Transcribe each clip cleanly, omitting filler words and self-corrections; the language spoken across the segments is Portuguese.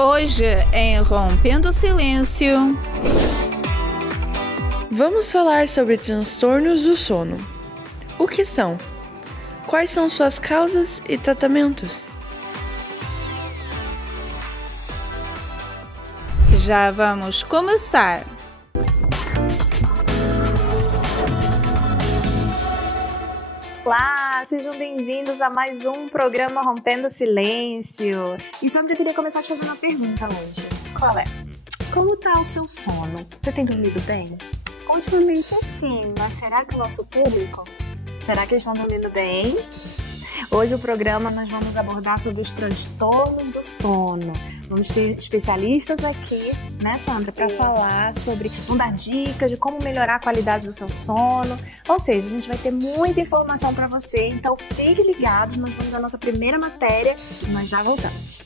Hoje, em Rompendo o Silêncio, vamos falar sobre transtornos do sono. O que são? Quais são suas causas e tratamentos? já vamos começar. Olá, sejam bem-vindos a mais um programa Rompendo o Silêncio. E Sandra, eu queria começar te fazendo uma pergunta hoje. Qual é? Como tá o seu sono? Você tem dormido bem? Ultimamente sim, mas será que o nosso público? Será que eles estão dormindo bem? Hoje o programa nós vamos abordar sobre os transtornos do sono. Vamos ter especialistas aqui, né, Sandra, para falar sobre, vão dar dicas de como melhorar a qualidade do seu sono. Ou seja, a gente vai ter muita informação para você, então fique ligados, nós vamos à nossa primeira matéria e nós já voltamos.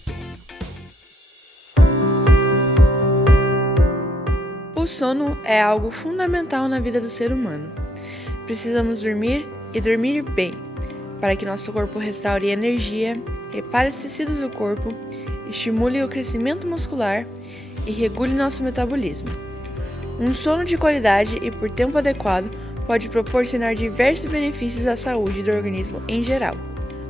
O sono é algo fundamental na vida do ser humano. Precisamos dormir e dormir bem, para que nosso corpo restaure energia, repare os tecidos do corpo, estimule o crescimento muscular e regule nosso metabolismo. Um sono de qualidade e por tempo adequado pode proporcionar diversos benefícios à saúde do organismo em geral.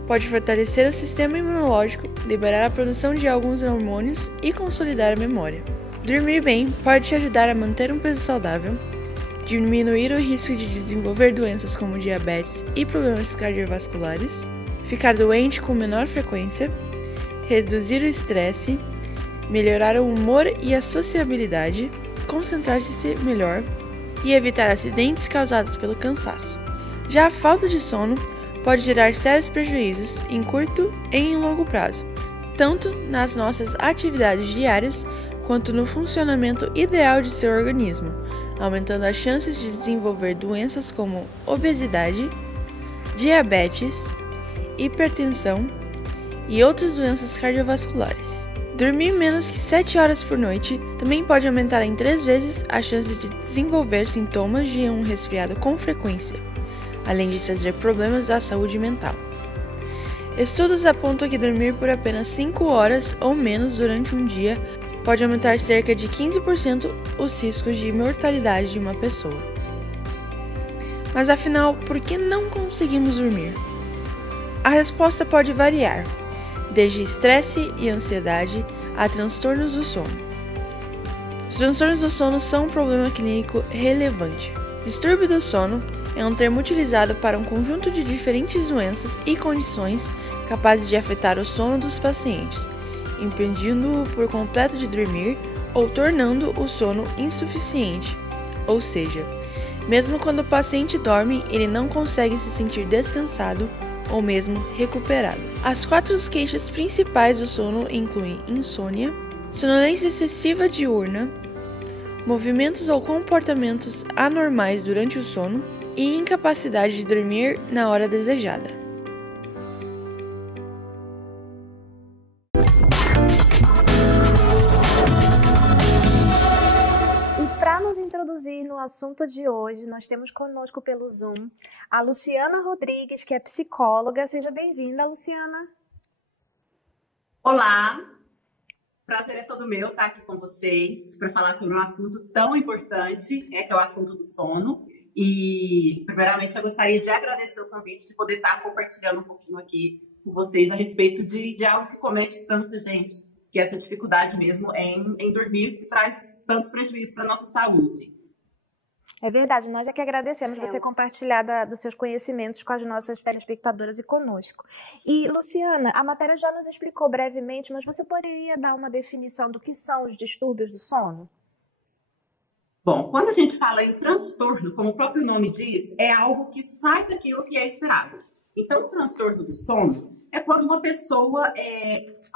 Pode fortalecer o sistema imunológico, liberar a produção de alguns hormônios e consolidar a memória. Dormir bem pode te ajudar a manter um peso saudável, diminuir o risco de desenvolver doenças como diabetes e problemas cardiovasculares, ficar doente com menor frequência, reduzir o estresse, melhorar o humor e a sociabilidade, concentrar-se melhor e evitar acidentes causados pelo cansaço. Já a falta de sono pode gerar sérios prejuízos em curto e em longo prazo, tanto nas nossas atividades diárias quanto no funcionamento ideal de seu organismo, aumentando as chances de desenvolver doenças como obesidade, diabetes, hipertensão e outras doenças cardiovasculares. Dormir menos que 7 horas por noite também pode aumentar em 3 vezes as chances de desenvolver sintomas de um resfriado com frequência, além de trazer problemas à saúde mental. Estudos apontam que dormir por apenas 5 horas ou menos durante um dia pode aumentar cerca de 15% os riscos de mortalidade de uma pessoa. Mas afinal, por que não conseguimos dormir? A resposta pode variar, desde estresse e ansiedade a transtornos do sono. Os transtornos do sono são um problema clínico relevante. Distúrbio do sono é um termo utilizado para um conjunto de diferentes doenças e condições capazes de afetar o sono dos pacientes, impedindo-o por completo de dormir ou tornando o sono insuficiente, ou seja, mesmo quando o paciente dorme, ele não consegue se sentir descansado ou mesmo recuperado. As 4 queixas principais do sono incluem insônia, sonolência excessiva diurna, movimentos ou comportamentos anormais durante o sono e incapacidade de dormir na hora desejada. Introduzir no assunto de hoje, nós temos conosco pelo Zoom a Luciana Rodrigues, que é psicóloga. Seja bem-vinda, Luciana. Olá, prazer é todo meu estar aqui com vocês para falar sobre um assunto tão importante, que é o assunto do sono. E, primeiramente, eu gostaria de agradecer o convite de poder estar compartilhando um pouquinho aqui com vocês a respeito de algo que comete tanta gente, que é essa dificuldade mesmo em dormir, que traz tantos prejuízos para a nossa saúde. É verdade, nós é que agradecemos você compartilhar dos seus conhecimentos com as nossas telespectadoras e conosco. E, Luciana, a matéria já nos explicou brevemente, mas você poderia dar uma definição do que são os distúrbios do sono? Bom, quando a gente fala em transtorno, como o próprio nome diz, é algo que sai daquilo que é esperado. Então, o transtorno do sono é quando uma pessoa,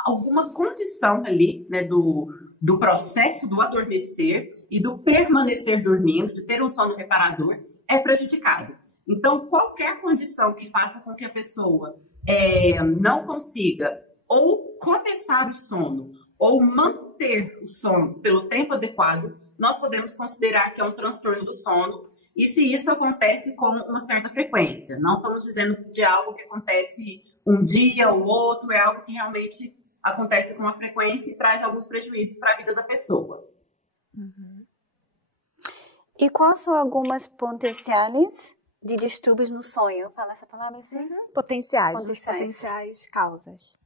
alguma condição ali, né, do processo do adormecer e do permanecer dormindo, de ter um sono reparador, é prejudicado. Então, qualquer condição que faça com que a pessoa não consiga ou começar o sono ou manter o sono pelo tempo adequado, nós podemos considerar que é um transtorno do sono. E se isso acontece com uma certa frequência, não estamos dizendo de algo que acontece um dia ou outro, é algo que realmente acontece com uma frequência e traz alguns prejuízos para a vida da pessoa. E quais são algumas potenciais de distúrbios no sonho? Fala essa palavra assim? Potenciais causas.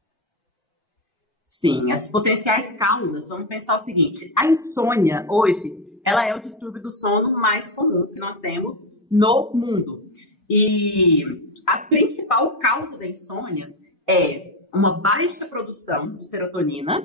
Sim, as potenciais causas, vamos pensar o seguinte, a insônia hoje, ela é o distúrbio do sono mais comum que nós temos no mundo. E a principal causa da insônia é uma baixa produção de serotonina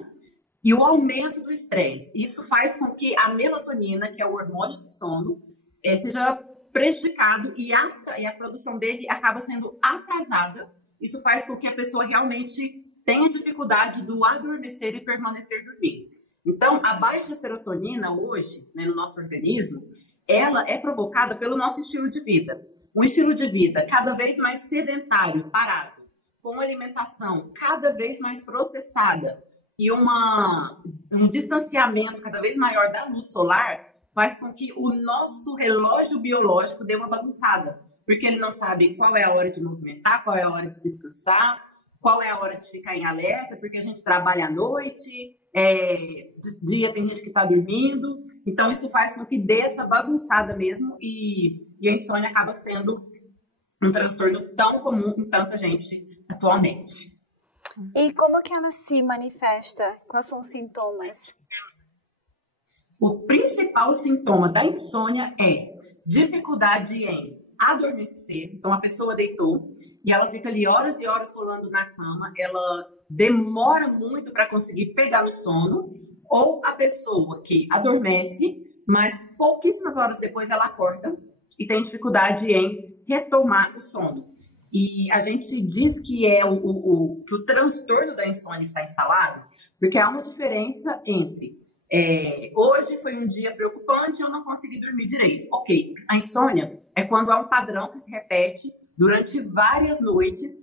e o aumento do estresse. Isso faz com que a melatonina, que é o hormônio do sono, seja prejudicado e a produção dele acaba sendo atrasada. Isso faz com que a pessoa realmente tenha dificuldade do adormecer e permanecer dormindo. Então, a baixa serotonina hoje, né, no nosso organismo, ela é provocada pelo nosso estilo de vida. Um estilo de vida cada vez mais sedentário, parado, com alimentação cada vez mais processada e um distanciamento cada vez maior da luz solar, faz com que o nosso relógio biológico dê uma bagunçada, porque ele não sabe qual é a hora de movimentar, qual é a hora de descansar, qual é a hora de ficar em alerta, porque a gente trabalha à noite, de dia tem gente que está dormindo, então isso faz com que dê essa bagunçada mesmo e a insônia acaba sendo um transtorno tão comum em tanta gente atualmente. E como que ela se manifesta? Quais são os sintomas? O principal sintoma da insônia é dificuldade em adormecer. Então, a pessoa deitou e ela fica ali horas e horas rolando na cama, ela demora muito para conseguir pegar no sono, ou a pessoa que adormece, mas pouquíssimas horas depois ela acorda e tem dificuldade em retomar o sono. E a gente diz que que o transtorno da insônia está instalado, porque há uma diferença entre hoje foi um dia preocupante, eu não consegui dormir direito. Ok, a insônia é quando há um padrão que se repete durante várias noites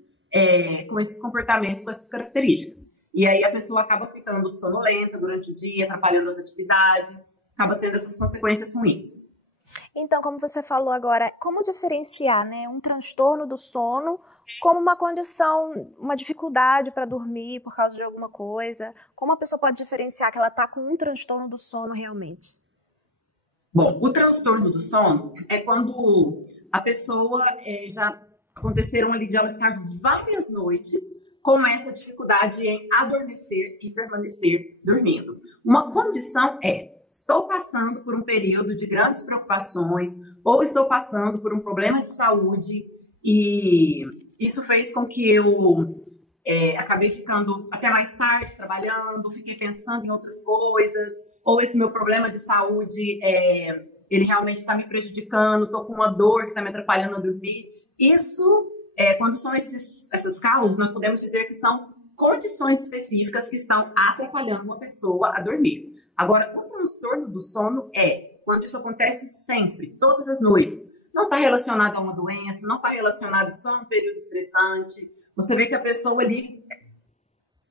com esses comportamentos, com essas características. E aí a pessoa acaba ficando sonolenta durante o dia, atrapalhando as atividades, acaba tendo essas consequências ruins. Então, como você falou agora, como diferenciar, né, um transtorno do sono como uma condição, uma dificuldade para dormir por causa de alguma coisa? Como a pessoa pode diferenciar que ela está com um transtorno do sono realmente? Bom, o transtorno do sono é quando a pessoa já aconteceram ali de ela estar várias noites com essa dificuldade em adormecer e permanecer dormindo. Uma condição estou passando por um período de grandes preocupações ou estou passando por um problema de saúde e isso fez com que eu acabei ficando até mais tarde trabalhando, fiquei pensando em outras coisas, ou esse meu problema de saúde, ele realmente está me prejudicando, estou com uma dor que está me atrapalhando a dormir. Isso, quando são essas causas, nós podemos dizer que são condições específicas que estão atrapalhando uma pessoa a dormir. Agora, o transtorno do sono quando isso acontece sempre, todas as noites. Não está relacionado a uma doença, não está relacionado só a um período estressante. Você vê que a pessoa ali,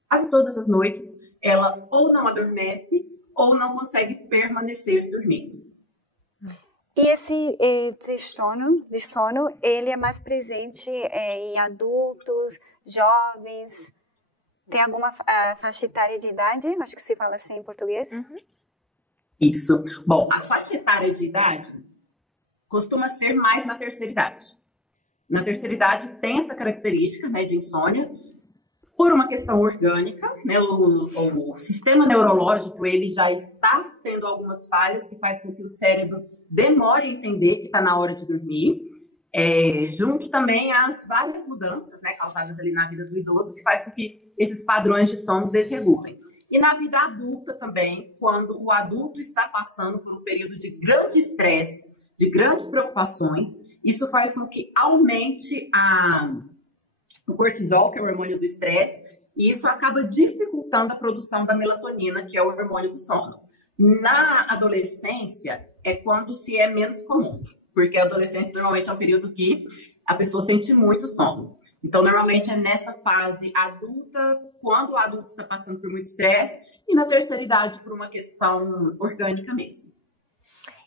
quase todas as noites, ela ou não adormece ou não consegue permanecer dormindo. E esse transtorno de sono, ele é mais presente em adultos, jovens? Tem alguma faixa etária de idade? Acho que se fala assim em português. Uhum. Isso. Bom, a faixa etária de idade costuma ser mais na terceira idade. Na terceira idade tem essa característica, né, de insônia, por uma questão orgânica, né, o sistema neurológico ele já está tendo algumas falhas que faz com que o cérebro demore a entender que está na hora de dormir, junto também às várias mudanças, né, causadas ali na vida do idoso, que faz com que esses padrões de sono desregulem. E na vida adulta também, quando o adulto está passando por um período de grande estresse, de grandes preocupações, isso faz com que aumente o cortisol, que é o hormônio do estresse, e isso acaba dificultando a produção da melatonina, que é o hormônio do sono. Na adolescência, é quando se é menos comum, porque a adolescência normalmente é um período que a pessoa sente muito sono. Então, normalmente é nessa fase adulta, quando o adulto está passando por muito estresse, e na terceira idade por uma questão orgânica mesmo.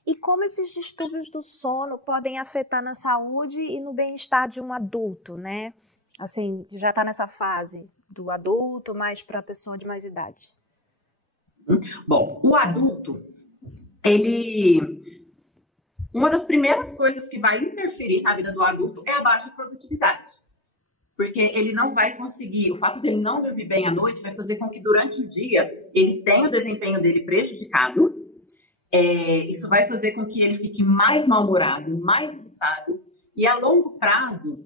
E como esses distúrbios do sono podem afetar na saúde e no bem-estar de um adulto, né? Assim, já está nessa fase do adulto, mais para a pessoa de mais idade? Bom, o adulto, uma das primeiras coisas que vai interferir na vida do adulto é a baixa produtividade. Porque ele não vai conseguir, o fato dele não dormir bem à noite vai fazer com que durante o dia ele tenha o desempenho dele prejudicado. Isso vai fazer com que ele fique mais mal-humorado, mais irritado. E a longo prazo,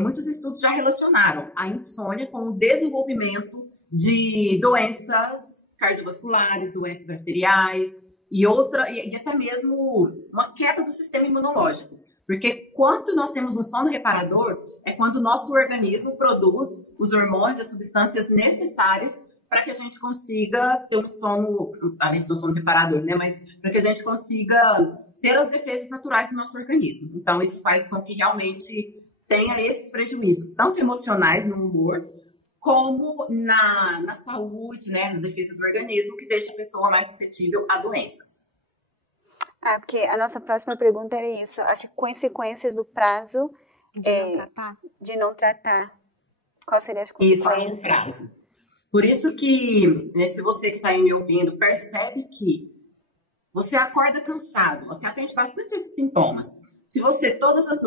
muitos estudos já relacionaram a insônia com o desenvolvimento de doenças cardiovasculares, doenças arteriais e até mesmo uma queda do sistema imunológico. Porque quando nós temos um sono reparador, é quando o nosso organismo produz os hormônios, as substâncias necessárias para que a gente consiga ter um sono, além do sono reparador, né? Mas para que a gente consiga ter as defesas naturais do nosso organismo. Então, isso faz com que realmente tenha esses prejuízos, tanto emocionais no humor, como na saúde, né? Na defesa do organismo, que deixa a pessoa mais suscetível a doenças. Porque a nossa próxima pergunta era isso, as consequências do prazo de não tratar. Quais seriam as consequências? Isso, a longo prazo. Por isso que, né, se você que está aí me ouvindo, percebe que você acorda cansado, você atende bastante esses sintomas. Se você todos os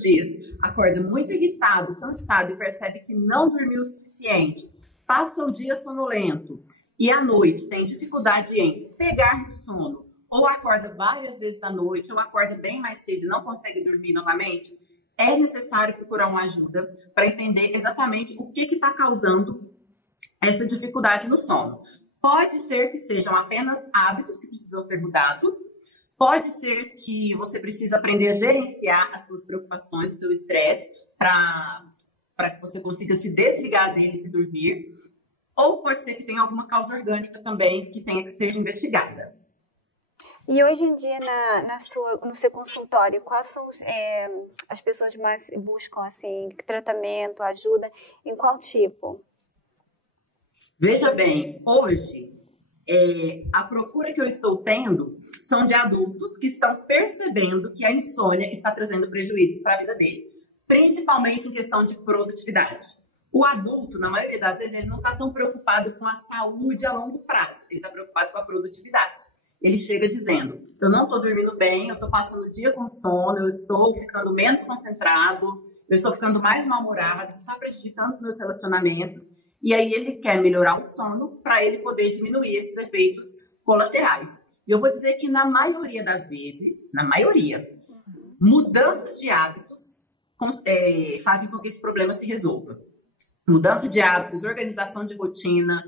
dias, acorda muito irritado, cansado e percebe que não dormiu o suficiente, passa o dia sonolento e à noite tem dificuldade em pegar no sono, ou acorda várias vezes à noite, ou acorda bem mais cedo e não consegue dormir novamente, é necessário procurar uma ajuda para entender exatamente o que está causando essa dificuldade no sono. Pode ser que sejam apenas hábitos que precisam ser mudados, pode ser que você precisa aprender a gerenciar as suas preocupações, o seu estresse, para que você consiga se desligar deles e dormir, ou pode ser que tenha alguma causa orgânica também que tenha que ser investigada. E hoje em dia, no seu consultório, quais são as pessoas mais buscam assim, tratamento, ajuda, em qual tipo? Veja bem, hoje, a procura que eu estou tendo são de adultos que estão percebendo que a insônia está trazendo prejuízos para a vida deles, principalmente em questão de produtividade. O adulto, na maioria das vezes, ele não está tão preocupado com a saúde a longo prazo, ele está preocupado com a produtividade. Ele chega dizendo, eu não estou dormindo bem, eu estou passando o dia com sono, eu estou ficando menos concentrado, eu estou ficando mais mal-humorado, isso está prejudicando os meus relacionamentos. E aí ele quer melhorar o sono para ele poder diminuir esses efeitos colaterais. E eu vou dizer que na maioria das vezes, mudanças de hábitos fazem com que esse problema se resolva. Mudança de hábitos, organização de rotina,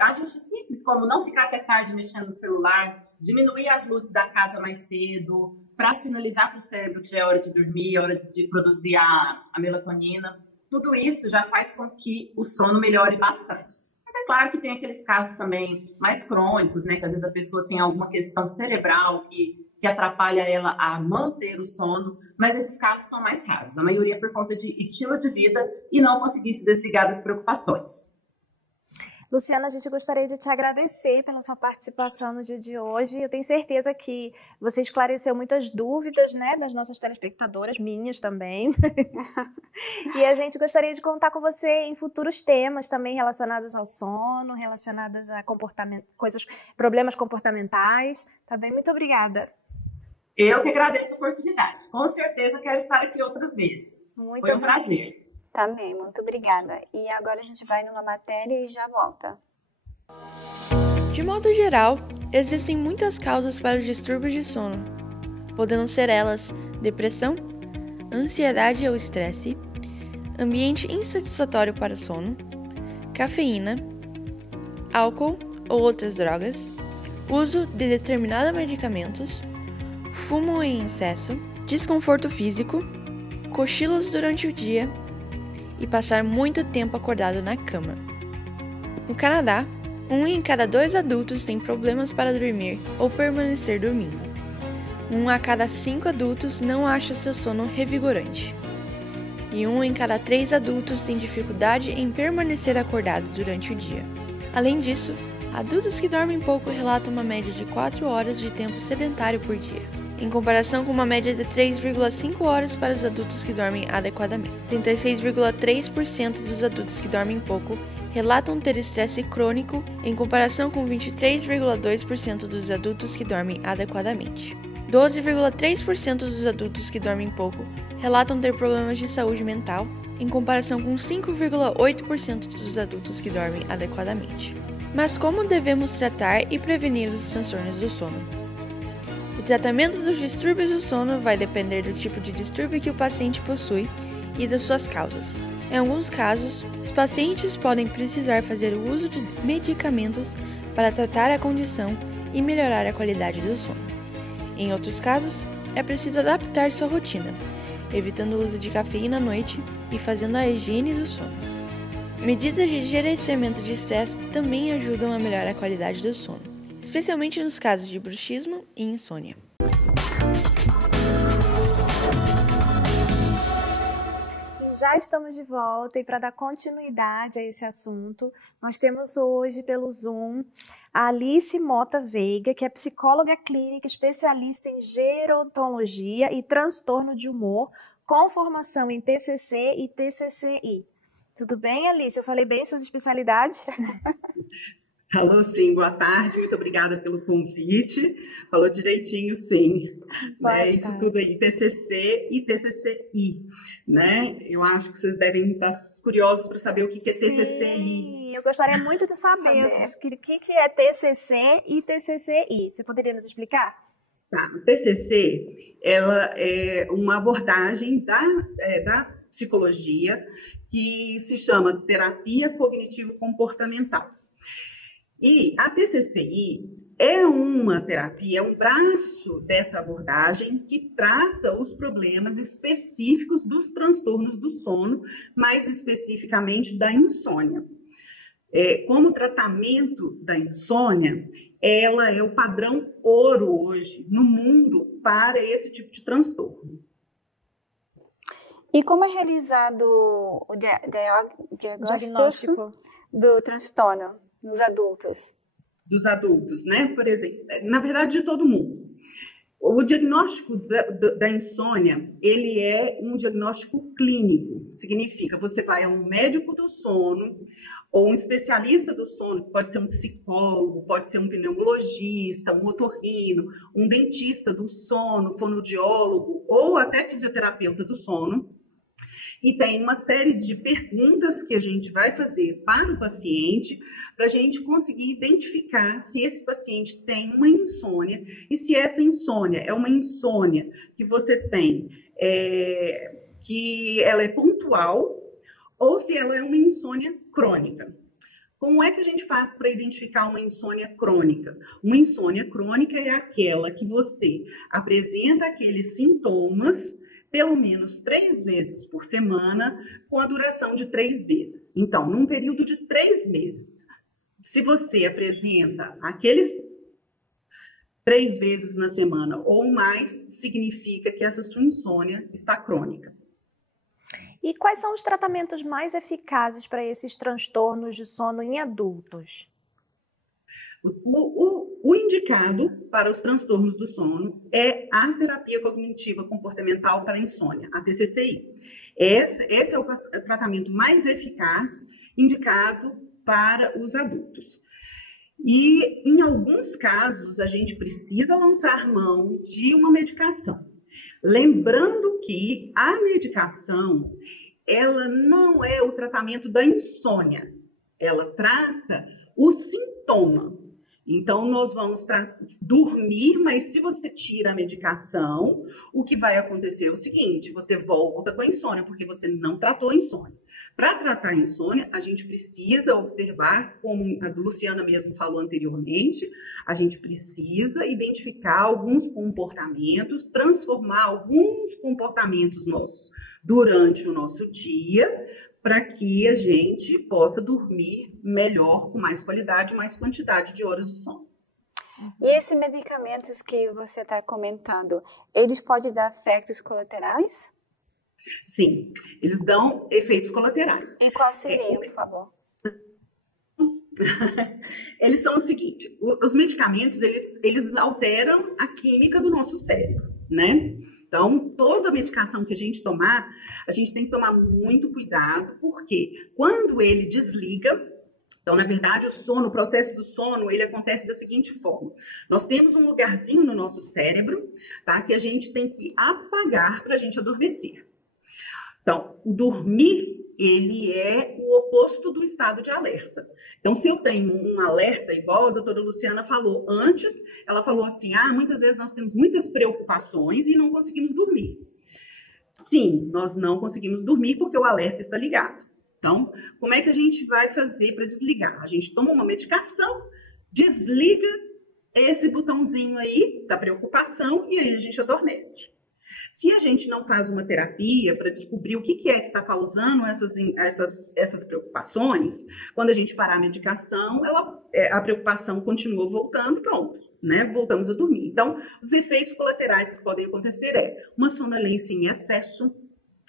ajustes simples, como não ficar até tarde mexendo no celular, diminuir as luzes da casa mais cedo, para sinalizar para o cérebro que já é hora de dormir, é hora de produzir a melatonina. Tudo isso já faz com que o sono melhore bastante. Mas é claro que tem aqueles casos também mais crônicos, né? Que às vezes a pessoa tem alguma questão cerebral que atrapalha ela a manter o sono, mas esses casos são mais raros. A maioria é por conta de estilo de vida e não conseguir se desligar das preocupações. Luciana, a gente gostaria de te agradecer pela sua participação no dia de hoje. Eu tenho certeza que você esclareceu muitas dúvidas, né, das nossas telespectadoras, minhas também. E a gente gostaria de contar com você em futuros temas também relacionados ao sono, relacionados a problemas comportamentais. Tá bem? Muito obrigada. Eu que agradeço a oportunidade. Com certeza quero estar aqui outras vezes. Foi um prazer. Também, muito obrigada. E agora a gente vai numa matéria e já volta. De modo geral, existem muitas causas para os distúrbios de sono, podendo ser elas depressão, ansiedade ou estresse, ambiente insatisfatório para o sono, cafeína, álcool ou outras drogas, uso de determinados medicamentos, fumo em excesso, desconforto físico, cochilos durante o dia e passar muito tempo acordado na cama. No Canadá, 1 em cada 2 adultos tem problemas para dormir ou permanecer dormindo. 1 a cada 5 adultos não acha seu sono revigorante. E 1 em cada 3 adultos tem dificuldade em permanecer acordado durante o dia. Além disso, adultos que dormem pouco relatam uma média de 4 horas de tempo sedentário por dia. em comparação com uma média de 3,5 horas para os adultos que dormem adequadamente. 36,3% dos adultos que dormem pouco relatam ter estresse crônico, em comparação com 23,2% dos adultos que dormem adequadamente. 12,3% dos adultos que dormem pouco relatam ter problemas de saúde mental, em comparação com 5,8% dos adultos que dormem adequadamente. Mas como devemos tratar e prevenir os transtornos do sono? O tratamento dos distúrbios do sono vai depender do tipo de distúrbio que o paciente possui e das suas causas. Em alguns casos, os pacientes podem precisar fazer o uso de medicamentos para tratar a condição e melhorar a qualidade do sono. Em outros casos, é preciso adaptar sua rotina, evitando o uso de cafeína à noite e fazendo a higiene do sono. Medidas de gerenciamento de estresse também ajudam a melhorar a qualidade do sono, especialmente nos casos de bruxismo e insônia. E já estamos de volta e para dar continuidade a esse assunto, nós temos hoje pelo Zoom a Alice Mota Veiga, que é psicóloga clínica especialista em gerontologia e transtorno de humor, com formação em TCC e TCCI. Tudo bem, Alice? Eu falei bem suas especialidades? Falou sim, boa tarde, muito obrigada pelo convite. Falou direitinho, sim. Isso tudo aí, TCC e TCCI, né? Eu acho que vocês devem estar curiosos para saber o que é TCCI. Eu gostaria muito de saber o que é TCC e TCCI. Você poderia nos explicar? Tá, o TCC, ela é uma abordagem da psicologia que se chama terapia cognitivo-comportamental. E a TCCI é uma terapia, é um braço dessa abordagem que trata os problemas específicos dos transtornos do sono, mais especificamente da insônia. Como tratamento da insônia, ela é o padrão ouro hoje no mundo para esse tipo de transtorno. E como é realizado o diagnóstico do transtorno nos adultos? Dos adultos, né? Por exemplo, na verdade, de todo mundo. O diagnóstico da insônia, ele é um diagnóstico clínico. Significa, você vai a um médico do sono, ou um especialista do sono, pode ser um psicólogo, pode ser um pneumologista, um otorrino, um dentista do sono, fonoaudiólogo, ou até fisioterapeuta do sono. E tem uma série de perguntas que a gente vai fazer para o paciente, para a gente conseguir identificar se esse paciente tem uma insônia e se essa insônia é uma insônia que você tem, que ela é pontual, ou se ela é uma insônia crônica. Como é que a gente faz para identificar uma insônia crônica? Uma insônia crônica é aquela que você apresenta aqueles sintomas pelo menos 3 vezes por semana, com a duração de 3 vezes. Então, num período de 3 meses, se você apresenta aqueles 3 vezes na semana ou mais, significa que essa sua insônia está crônica. E quais são os tratamentos mais eficazes para esses transtornos de sono em adultos? O indicado para os transtornos do sono é a terapia cognitiva comportamental para a insônia, a TCCI. Esse é o tratamento mais eficaz indicado para os adultos. E, em alguns casos, a gente precisa lançar mão de uma medicação. Lembrando que a medicação, ela não é o tratamento da insônia, ela trata o sintoma. Então, nós vamos dormir, mas se você tira a medicação, o que vai acontecer é o seguinte, você volta com a insônia, porque você não tratou a insônia. Para tratar a insônia, a gente precisa observar, como a Luciana mesmo falou anteriormente, a gente precisa identificar alguns comportamentos, transformar alguns comportamentos nossos durante o nosso dia, para que a gente possa dormir melhor, com mais qualidade, mais quantidade de horas de sono. E esses medicamentos que você está comentando, eles podem dar efeitos colaterais? Sim, eles dão efeitos colaterais. E qual seria, por favor? Eles são o seguinte, os medicamentos, eles alteram a química do nosso cérebro, né? Então, toda medicação que a gente tomar, a gente tem que tomar muito cuidado, porque quando ele desliga, então, na verdade, o processo do sono, ele acontece da seguinte forma. Nós temos um lugarzinho no nosso cérebro, tá, que a gente tem que apagar para a gente adormecer. Então, o dormir, ele é o oposto do estado de alerta. Então, se eu tenho um alerta, igual a doutora Luciana falou antes, ela falou assim, muitas vezes nós temos muitas preocupações e não conseguimos dormir. Sim, nós não conseguimos dormir porque o alerta está ligado. Então, como é que a gente vai fazer para desligar? A gente toma uma medicação, desliga esse botãozinho aí da preocupação e aí a gente adormece. Se a gente não faz uma terapia para descobrir o que é que está causando essas preocupações, quando a gente parar a medicação, a preocupação continua voltando, pronto, né? Voltamos a dormir. Então, os efeitos colaterais que podem acontecer uma sonolência em excesso,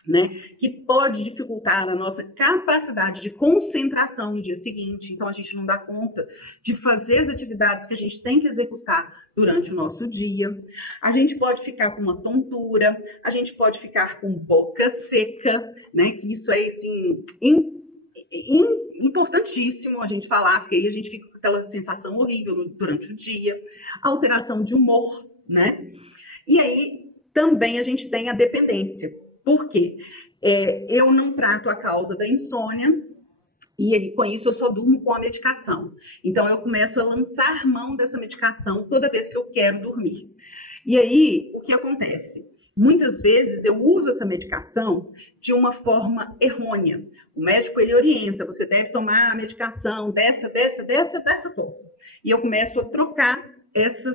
né, que pode dificultar a nossa capacidade de concentração no dia seguinte. Então, a gente não dá conta de fazer as atividades que a gente tem que executar durante o nosso dia. A gente pode ficar com uma tontura, a gente pode ficar com boca seca, né, que isso é, assim, importantíssimo a gente falar, porque aí a gente fica com aquela sensação horrível durante o dia. Alteração de humor, né? E aí, também a gente tem a dependência. Por quê? Eu não trato a causa da insônia e aí, com isso eu só durmo com a medicação. Então, eu começo a lançar mão dessa medicação toda vez que eu quero dormir. E aí, o que acontece? Muitas vezes eu uso essa medicação de uma forma errônea. O médico, ele orienta, você deve tomar a medicação dessa forma. E eu começo a trocar essa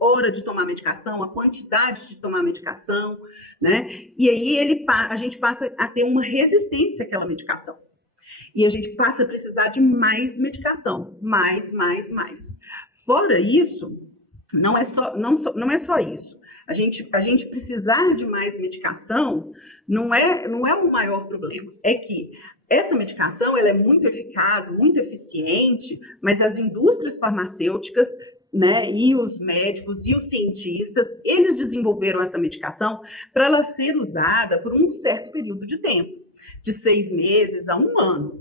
hora de tomar medicação, a quantidade de tomar medicação, né? E aí a gente passa a ter uma resistência àquela medicação. E a gente passa a precisar de mais medicação, mais. Fora isso, não é só isso. A gente precisar de mais medicação não é o maior problema. É que essa medicação ela é muito eficaz, muito eficiente, mas as indústrias farmacêuticas, né, e os médicos e os cientistas, eles desenvolveram essa medicação para ela ser usada por um certo período de tempo, de 6 meses a 1 ano.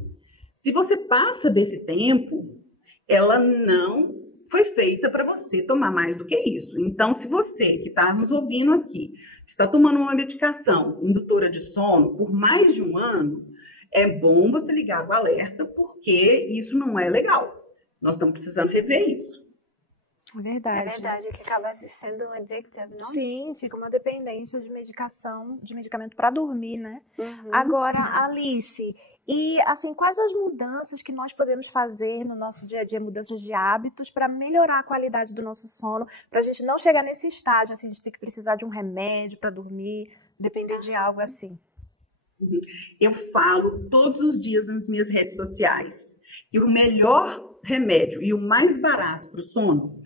Se você passa desse tempo, ela não foi feita para você tomar mais do que isso. Então, se você que está nos ouvindo aqui está tomando uma medicação indutora de sono por mais de 1 ano, é bom você ligar o alerta, porque isso não é legal. Nós estamos precisando rever isso. Verdade. É verdade, que acaba sendo addictive, não? Sim, fica uma dependência de medicação, de medicamento para dormir, né? Uhum. Agora, Alice, e assim, quais as mudanças que nós podemos fazer no nosso dia a dia, mudanças de hábitos, para melhorar a qualidade do nosso sono, para a gente não chegar nesse estágio, assim, de ter que precisar de um remédio para dormir, depender de algo assim? Eu falo todos os dias nas minhas redes sociais que o melhor remédio e o mais barato para o sono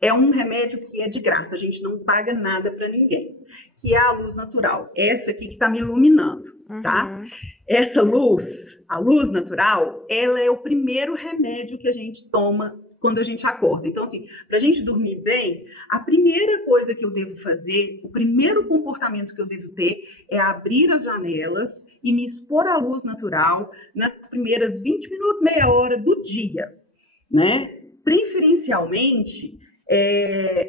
é um remédio que é de graça, a gente não paga nada para ninguém, que é a luz natural. Essa aqui que está me iluminando, tá? Essa luz, a luz natural, ela é o primeiro remédio que a gente toma quando a gente acorda. Então, assim, para a gente dormir bem, a primeira coisa que eu devo fazer, o primeiro comportamento que eu devo ter é abrir as janelas e me expor à luz natural nas primeiras 20 minutos, meia hora do dia, né? Preferencialmente,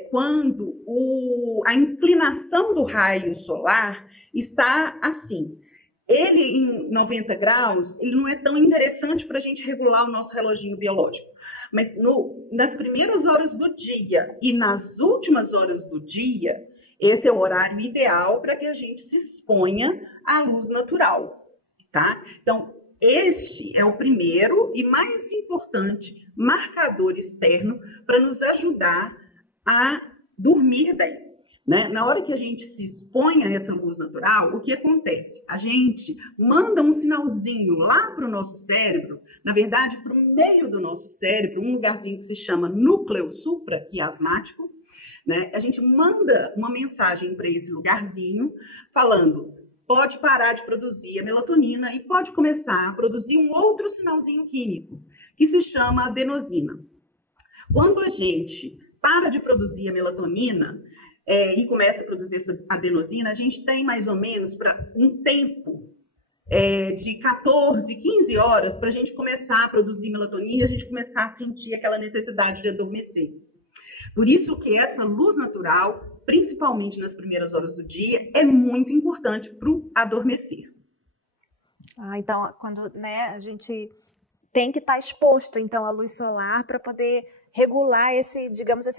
quando a inclinação do raio solar está assim. Ele, em 90 graus, ele não é tão interessante para a gente regular o nosso reloginho biológico. Mas nas primeiras horas do dia e nas últimas horas do dia, esse é o horário ideal para que a gente se exponha à luz natural, tá? Então, este é o primeiro e mais importante marcador externo para nos ajudar a dormir bem. Né? Na hora que a gente se expõe a essa luz natural, o que acontece? A gente manda um sinalzinho lá para o nosso cérebro, na verdade, para o meio do nosso cérebro, um lugarzinho que se chama núcleo supraquiasmático, né? A gente manda uma mensagem para esse lugarzinho falando: pode parar de produzir a melatonina e pode começar a produzir um outro sinalzinho químico, que se chama adenosina. Quando a gente para de produzir a melatonina e começa a produzir essa adenosina, a gente tem mais ou menos para um tempo de 14, 15 horas para a gente começar a produzir melatonina e a gente começar a sentir aquela necessidade de adormecer. Por isso que essa luz natural, principalmente nas primeiras horas do dia, é muito importante para o adormecer. Então, quando a gente tem que estar exposto então à luz solar para poder regular esse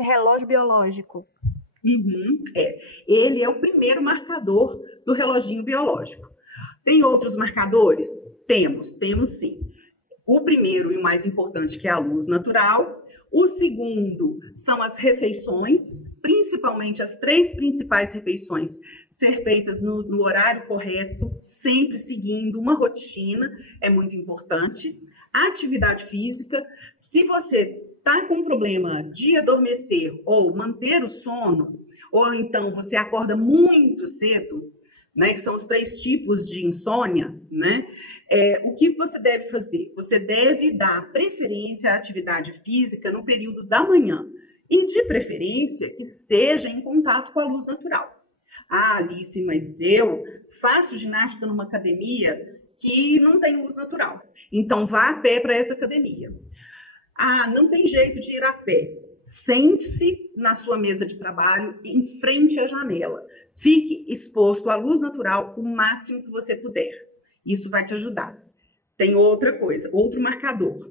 relógio biológico. Ele é o primeiro marcador do reloginho biológico. Tem outros marcadores? Temos sim. O primeiro e o mais importante, que é a luz natural. O segundo são as refeições, principalmente as 3 principais refeições, ser feitas no horário correto, sempre seguindo uma rotina, é muito importante. Atividade física, se você está com problema de adormecer ou manter o sono, ou então você acorda muito cedo, que são os 3 tipos de insônia, o que você deve fazer? Você deve dar preferência à atividade física no período da manhã e, de preferência, que seja em contato com a luz natural. Alice, mas eu faço ginástica numa academia que não tem luz natural, então vá a pé para essa academia. Não tem jeito de ir a pé. Sente-se na sua mesa de trabalho em frente à janela. Fique exposto à luz natural o máximo que você puder. Isso vai te ajudar. Tem outra coisa, outro marcador.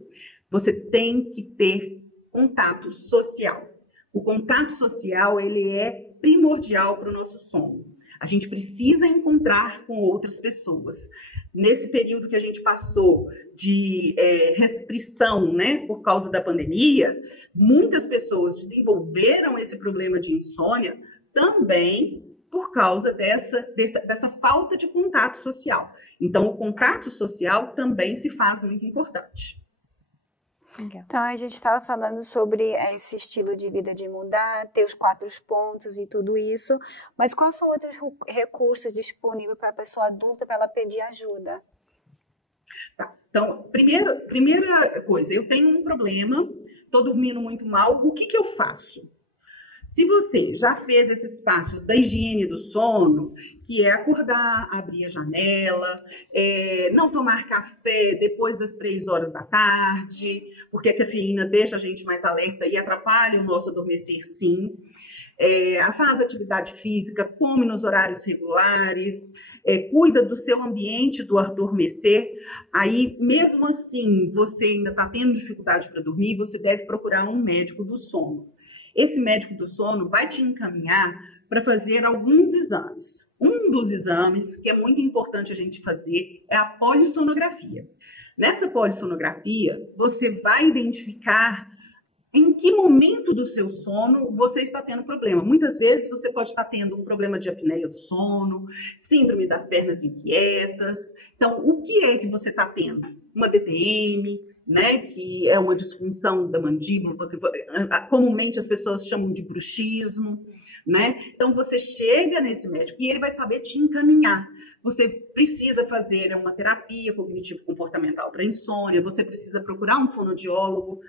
Você tem que ter contato social. O contato social, ele é primordial para o nosso sono. A gente precisa encontrar com outras pessoas. Nesse período que a gente passou de restrição, por causa da pandemia, muitas pessoas desenvolveram esse problema de insônia também por causa dessa falta de contato social. Então, o contato social também se faz muito importante. Então, a gente estava falando sobre esse estilo de vida de mudar, ter os 4 pontos e tudo isso, mas quais são outros recursos disponíveis para a pessoa adulta para ela pedir ajuda? Então, primeira coisa, eu tenho um problema, estou dormindo muito mal, o que eu faço? Se você já fez esses passos da higiene do sono, que é acordar, abrir a janela, não tomar café depois das 3 horas da tarde, porque a cafeína deixa a gente mais alerta e atrapalha o nosso adormecer, sim. Faz atividade física, come nos horários regulares, cuida do seu ambiente do adormecer. Aí, mesmo assim, você ainda está tendo dificuldade para dormir, você deve procurar um médico do sono. Esse médico do sono vai te encaminhar para fazer alguns exames. Um dos exames que é muito importante a gente fazer é a polissonografia. Nessa polissonografia, você vai identificar em que momento do seu sono você está tendo problema. Muitas vezes você pode estar tendo um problema de apneia do sono, síndrome das pernas inquietas. Então, o que é que você está tendo? Uma DTM, que é uma disfunção da mandíbula, que comumente as pessoas chamam de bruxismo, Então, você chega nesse médico e ele vai saber te encaminhar. Você precisa fazer uma terapia cognitivo-comportamental para insônia, você precisa procurar um fonoaudiólogo,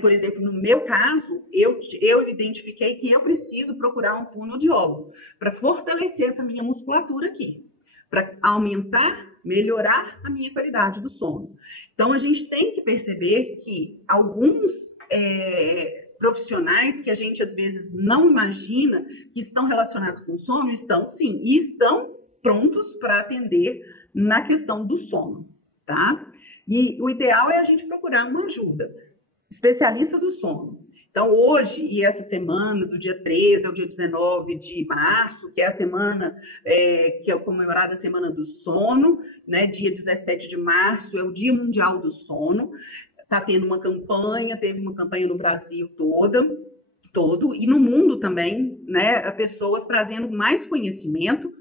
Por exemplo, no meu caso, eu identifiquei que eu preciso procurar um fonoaudiólogo para fortalecer essa minha musculatura aqui, para melhorar a minha qualidade do sono. Então, a gente tem que perceber que alguns profissionais que a gente, às vezes, não imagina que estão relacionados com o sono, estão sim, e estão prontos para atender na questão do sono, tá? E o ideal é a gente procurar uma ajuda, especialista do sono. Então, hoje e essa semana, do dia 13 ao dia 19 de março, que é a semana que é comemorada a Semana do Sono, dia 17 de março é o Dia Mundial do Sono. Está tendo uma campanha, teve uma campanha no Brasil todo, e no mundo também, pessoas trazendo mais conhecimento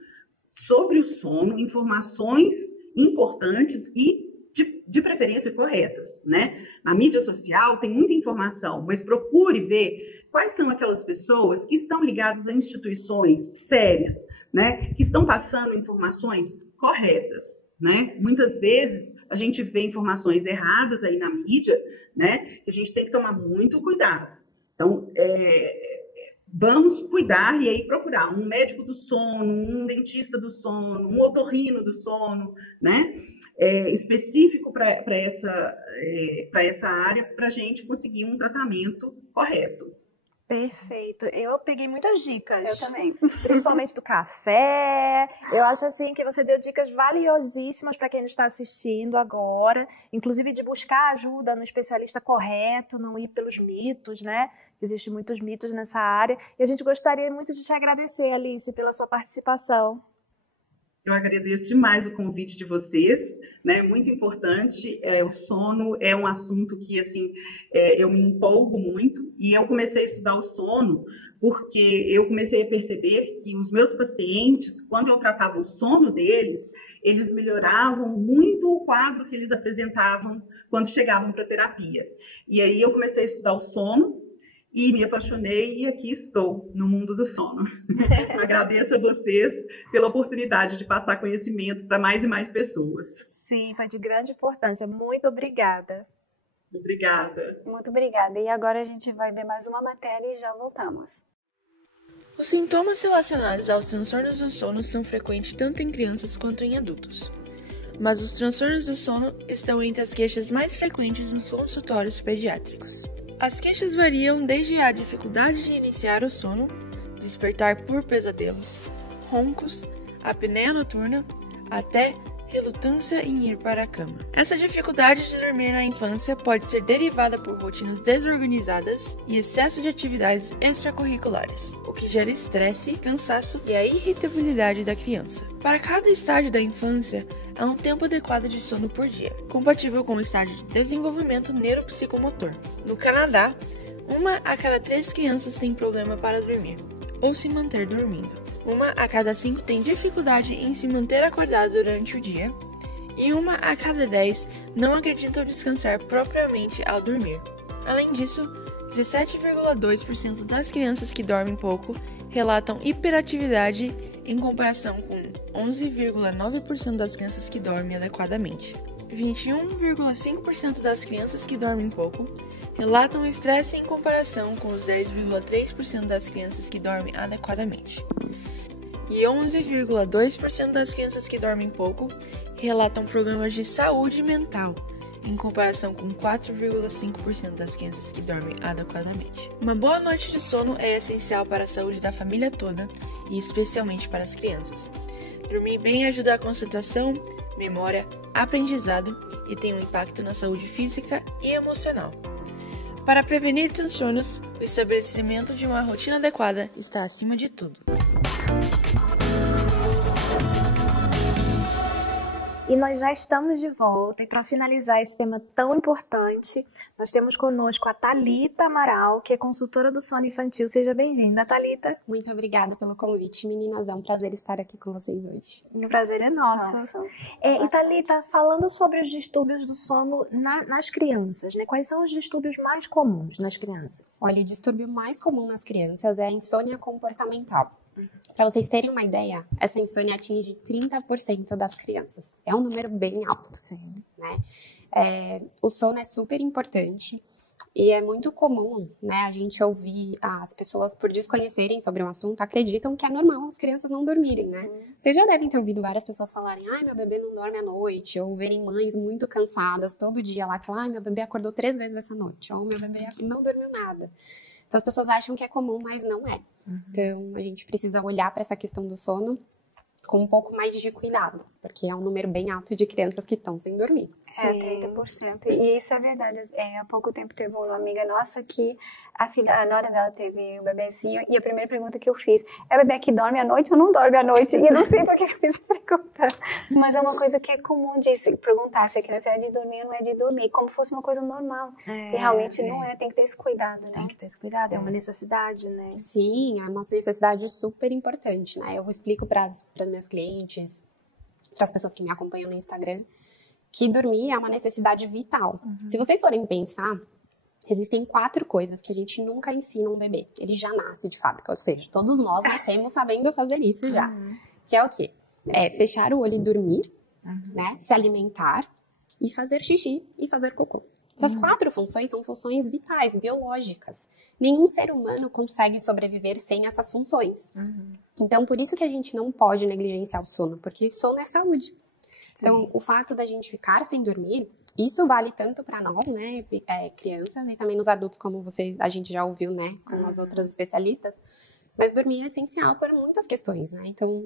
sobre o sono, informações importantes e de preferência corretas, Na mídia social tem muita informação, mas procure ver quais são aquelas pessoas que estão ligadas a instituições sérias, que estão passando informações corretas, né? Muitas vezes a gente vê informações erradas aí na mídia, né? Que a gente tem que tomar muito cuidado. Então, vamos cuidar e aí procurar um médico do sono, um dentista do sono, um otorrino do sono, né? Específico para essa área, para a gente conseguir um tratamento correto. Perfeito. Eu peguei muitas dicas. Eu também. Principalmente do café. Eu acho assim que você deu dicas valiosíssimas para quem está assistindo agora, inclusive de buscar ajuda no especialista correto, não ir pelos mitos, né? Existem muitos mitos nessa área. E a gente gostaria muito de te agradecer, Alice, pela sua participação. Eu agradeço demais o convite de vocês, né? Muito importante. O sono é um assunto que, assim, eu me empolgo muito. E eu comecei a estudar o sono porque eu comecei a perceber que os meus pacientes, quando eu tratava o sono deles, eles melhoravam muito o quadro que eles apresentavam quando chegavam para a terapia. E aí eu comecei a estudar o sono e me apaixonei e aqui estou, no mundo do sono. Agradeço a vocês pela oportunidade de passar conhecimento para mais e mais pessoas. Sim, foi de grande importância. Muito obrigada. Obrigada. Muito obrigada. E agora a gente vai ver mais uma matéria e já voltamos. Os sintomas relacionados aos transtornos do sono são frequentes tanto em crianças quanto em adultos. Mas os transtornos do sono estão entre as queixas mais frequentes nos consultórios pediátricos. As queixas variam desde a dificuldade de iniciar o sono, despertar por pesadelos, roncos, apneia noturna, até relutância em ir para a cama. Essa dificuldade de dormir na infância pode ser derivada por rotinas desorganizadas e excesso de atividades extracurriculares, o que gera estresse, cansaço e a irritabilidade da criança. Para cada estágio da infância, há um tempo adequado de sono por dia, compatível com o estágio de desenvolvimento neuropsicomotor. No Canadá, 1 a cada 3 crianças tem problema para dormir ou se manter dormindo. 1 a cada 5 tem dificuldade em se manter acordado durante o dia e 1 a cada 10 não acreditam descansar propriamente ao dormir. Além disso, 17,2% das crianças que dormem pouco relatam hiperatividade em comparação com 11,9% das crianças que dormem adequadamente. 21,5% das crianças que dormem pouco relatam estresse em comparação com os 10,3% das crianças que dormem adequadamente. E 11,2% das crianças que dormem pouco relatam problemas de saúde mental, em comparação com 4,5% das crianças que dormem adequadamente. Uma boa noite de sono é essencial para a saúde da família toda e especialmente para as crianças. Dormir bem ajuda a concentração, memória, aprendizado e tem um impacto na saúde física e emocional. Para prevenir transtornos, o estabelecimento de uma rotina adequada está acima de tudo. E nós já estamos de volta, e para finalizar esse tema tão importante, nós temos conosco a Thalita Amaral, que é consultora do sono infantil. Seja bem-vinda, Thalita. Muito obrigada pelo convite, meninas. É um prazer estar aqui com vocês hoje. O prazer é nosso. E Thalita, falando sobre os distúrbios do sono nas crianças, né? Quais são os distúrbios mais comuns nas crianças? Olha, o distúrbio mais comum nas crianças é a insônia comportamental. Para vocês terem uma ideia, essa insônia atinge 30% das crianças. É um número bem alto, né? O sono é super importante e é muito comum, né, a gente ouvir as pessoas, por desconhecerem sobre um assunto, acreditam que é normal as crianças não dormirem, né? Vocês já devem ter ouvido várias pessoas falarem, ai, meu bebê não dorme à noite, ou verem mães muito cansadas todo dia lá, que falam, ai, meu bebê acordou 3 vezes essa noite, ou meu bebê não dormiu nada. Então, as pessoas acham que é comum, mas não é. Então, a gente precisa olhar para essa questão do sono com um pouco mais de cuidado, porque é um número bem alto de crianças que estão sem dormir. É, 30%. E isso é verdade. Há pouco tempo teve uma amiga nossa que a nora dela teve um bebezinho e a primeira pergunta que eu fiz é: o bebê que dorme à noite ou não dorme à noite? E eu não sei por que eu fiz a pergunta. Mas é uma coisa que é comum de se perguntar se a criança é de dormir ou não é de dormir, como fosse uma coisa normal. E realmente não é, tem que ter esse cuidado, né? Tem que ter esse cuidado, é uma necessidade, né? Sim, é uma necessidade super importante, né? Eu explico para as minhas clientes, para as pessoas que me acompanham no Instagram, que dormir é uma necessidade vital. Se vocês forem pensar, existem 4 coisas que a gente nunca ensina um bebê. Ele já nasce de fábrica, ou seja, todos nós nascemos sabendo fazer isso já. Que é o quê? É fechar o olho e dormir, né? Se alimentar e fazer xixi e fazer cocô. Essas 4 funções são funções vitais, biológicas. Nenhum ser humano consegue sobreviver sem essas funções. Então, por isso que a gente não pode negligenciar o sono, porque sono é saúde. Sim. Então, o fato da gente ficar sem dormir, isso vale tanto para nós, né, crianças, e também nos adultos, como a gente já ouviu, né, com as outras especialistas. Mas dormir é essencial por muitas questões, né? Então,